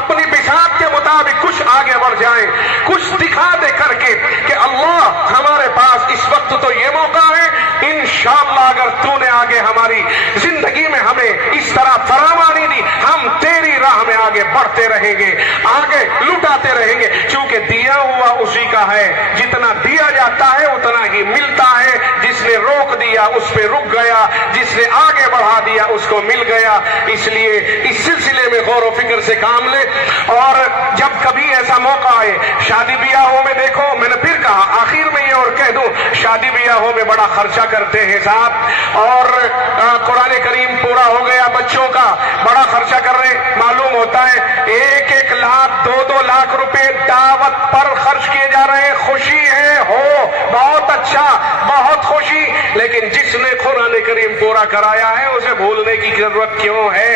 اپنی بساط کے مطابق کچھ آگے بڑھ جائیں، کچھ دکھا دے کر کے کہ اللہ ہمارے پاس اس وقت تو یہ موقع ہے، انشاءاللہ اگر تو نے آگے ہماری زندگی میں ہمیں اس طرح فراوانی دی، ہم تیری راہ میں آگے بڑھتے رہیں گے، آگے لٹاتے رہیں گے، کیونکہ دیا ہوا اسی کا ہے، جتنا دیا جاتا ہے اتنا ہی ملتا ہے، جس نے روک دیا اس پہ رک گیا، جس نے آگے بڑھا دیا اس کو مل گیا۔ اس لیے اس سلسلے میں غور و فکر سے کام لے، اور جب کبھی ایسا موقع آئے، شادی بیاہوں میں دیکھو، میں نے پھر کہا آخر میں یہ اور کہہ دوں، شادی بیاہوں میں بڑا خرچہ کرتے ہیں صاحب، اور قرآن کریم پورا ہو گیا بچوں کا، بڑا خرچہ کر رہے، معلوم ہوتا ہے 1-1 لاکھ 2-2 لاکھ روپے دعوت پر خرچ کیے جا رہے ہیں۔ خوشی ہے، ہو بہت اچھا، بہت خوشی، لیکن جس نے قرآن کریم پورا کرایا ہے اسے بھولنے کی ضرورت کیوں ہے؟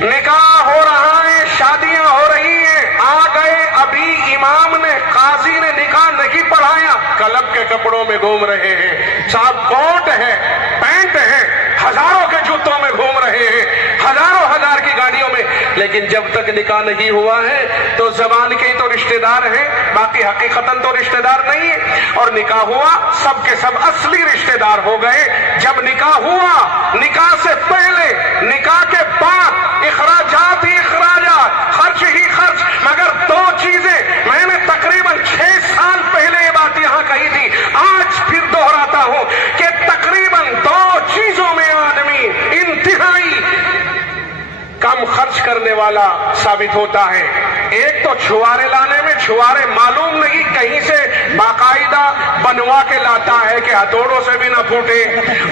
نکاح ہو رہا ہے، شادیاں ہو رہی ہیں، آ گئے ابھی امام نے، قاضی نے نکاح نہیں پڑھایا، کلب کے کپڑوں میں گھوم رہے ہیں صاحب، کوٹ ہے، پینٹ ہے، ہزاروں کے جوتوں میں گھوم رہے ہیں، ہزاروں ہزار کی گاڑیوں میں، لیکن جب تک نکاح نہیں ہوا ہے تو زبان کے ہی تو رشتہ دار ہیں، باقی حقیقتاً تو رشتہ دار نہیں ہے، اور نکاح ہوا سب کے سب اصلی رشتہ دار ہو گئے۔ جب نکاح ہوا، نکاح سے پہلے، نکاح کے بعد اخراجات ہی اخراجات، خرچ ہی خرچ، مگر 2 چیزیں میں نے تقریباً 6 سال پہلے یہ بات یہاں کہی تھی، آج پھر دہراتا ہوں کہ تقریباً 2 چیزوں میں آدمی انتہائی کم خرچ کرنے والا ثابت ہوتا ہے۔ ایک تو چھوارے لانے میں، چھوارے معلوم نہیں کہیں سے باقاعدہ بنوا کے لاتا ہے کہ ہتھوڑوں سے بھی نہ پھوٹے،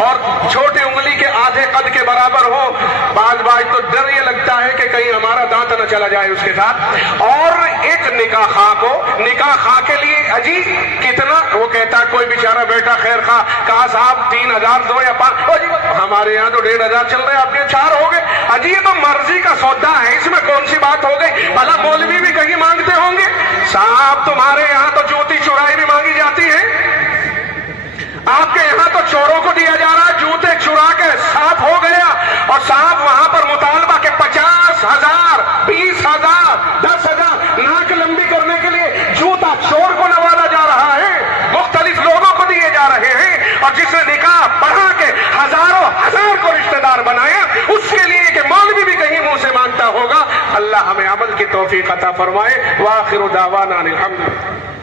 اور چھوٹی انگلی کے آدھے قد کے برابر ہو، بعض تو ڈر یہ لگتا ہے کہ کہیں ہمارا دانت نہ چلا جائے اس کے ساتھ۔ اور ایک نکاح خواہ کو، نکاح خواہ کے لیے اجی کتنا، وہ کہتا کوئی بیچارہ بیٹا خیر خواہ، کہا صاحب 3000 دو یا 5، ہمارے یہاں تو 1500 چل رہے ہیں، آپ کے 4 ہو گئے، اجی یہ تو مرضی کا سودا ہے، اس میں کون سی بات ہو گئی؟ بھلا مولوی بھی کہیں مانگتے ہوں گے؟ صاحب تمہارے یہاں تو جوتی چرائی بھی مانگی جاتی ہے، آپ کے یہاں تو چوروں کو دیا جا رہا ہے، جوتے چرا کے 7 ہو گیا، اور صاحب وہاں پر مطالبہ کہ 50,000 20,000 10,000 ناک لمبی کرنے کے لیے جوتا چور کو نوازا جا رہا ہے، مختلف لوگوں کو دیے جا رہے ہیں، اور جس نے نکاح پڑھا کے ہزاروں ہزار کو رشتہ دار بنایا، اس کے لیے کہ مولوی بھی کہیں منہ سے مانگتا ہوگا۔ اللہ ہمیں عمل کی توفیق عطا فرمائے۔ وآخر دعوانا الحمد للہ۔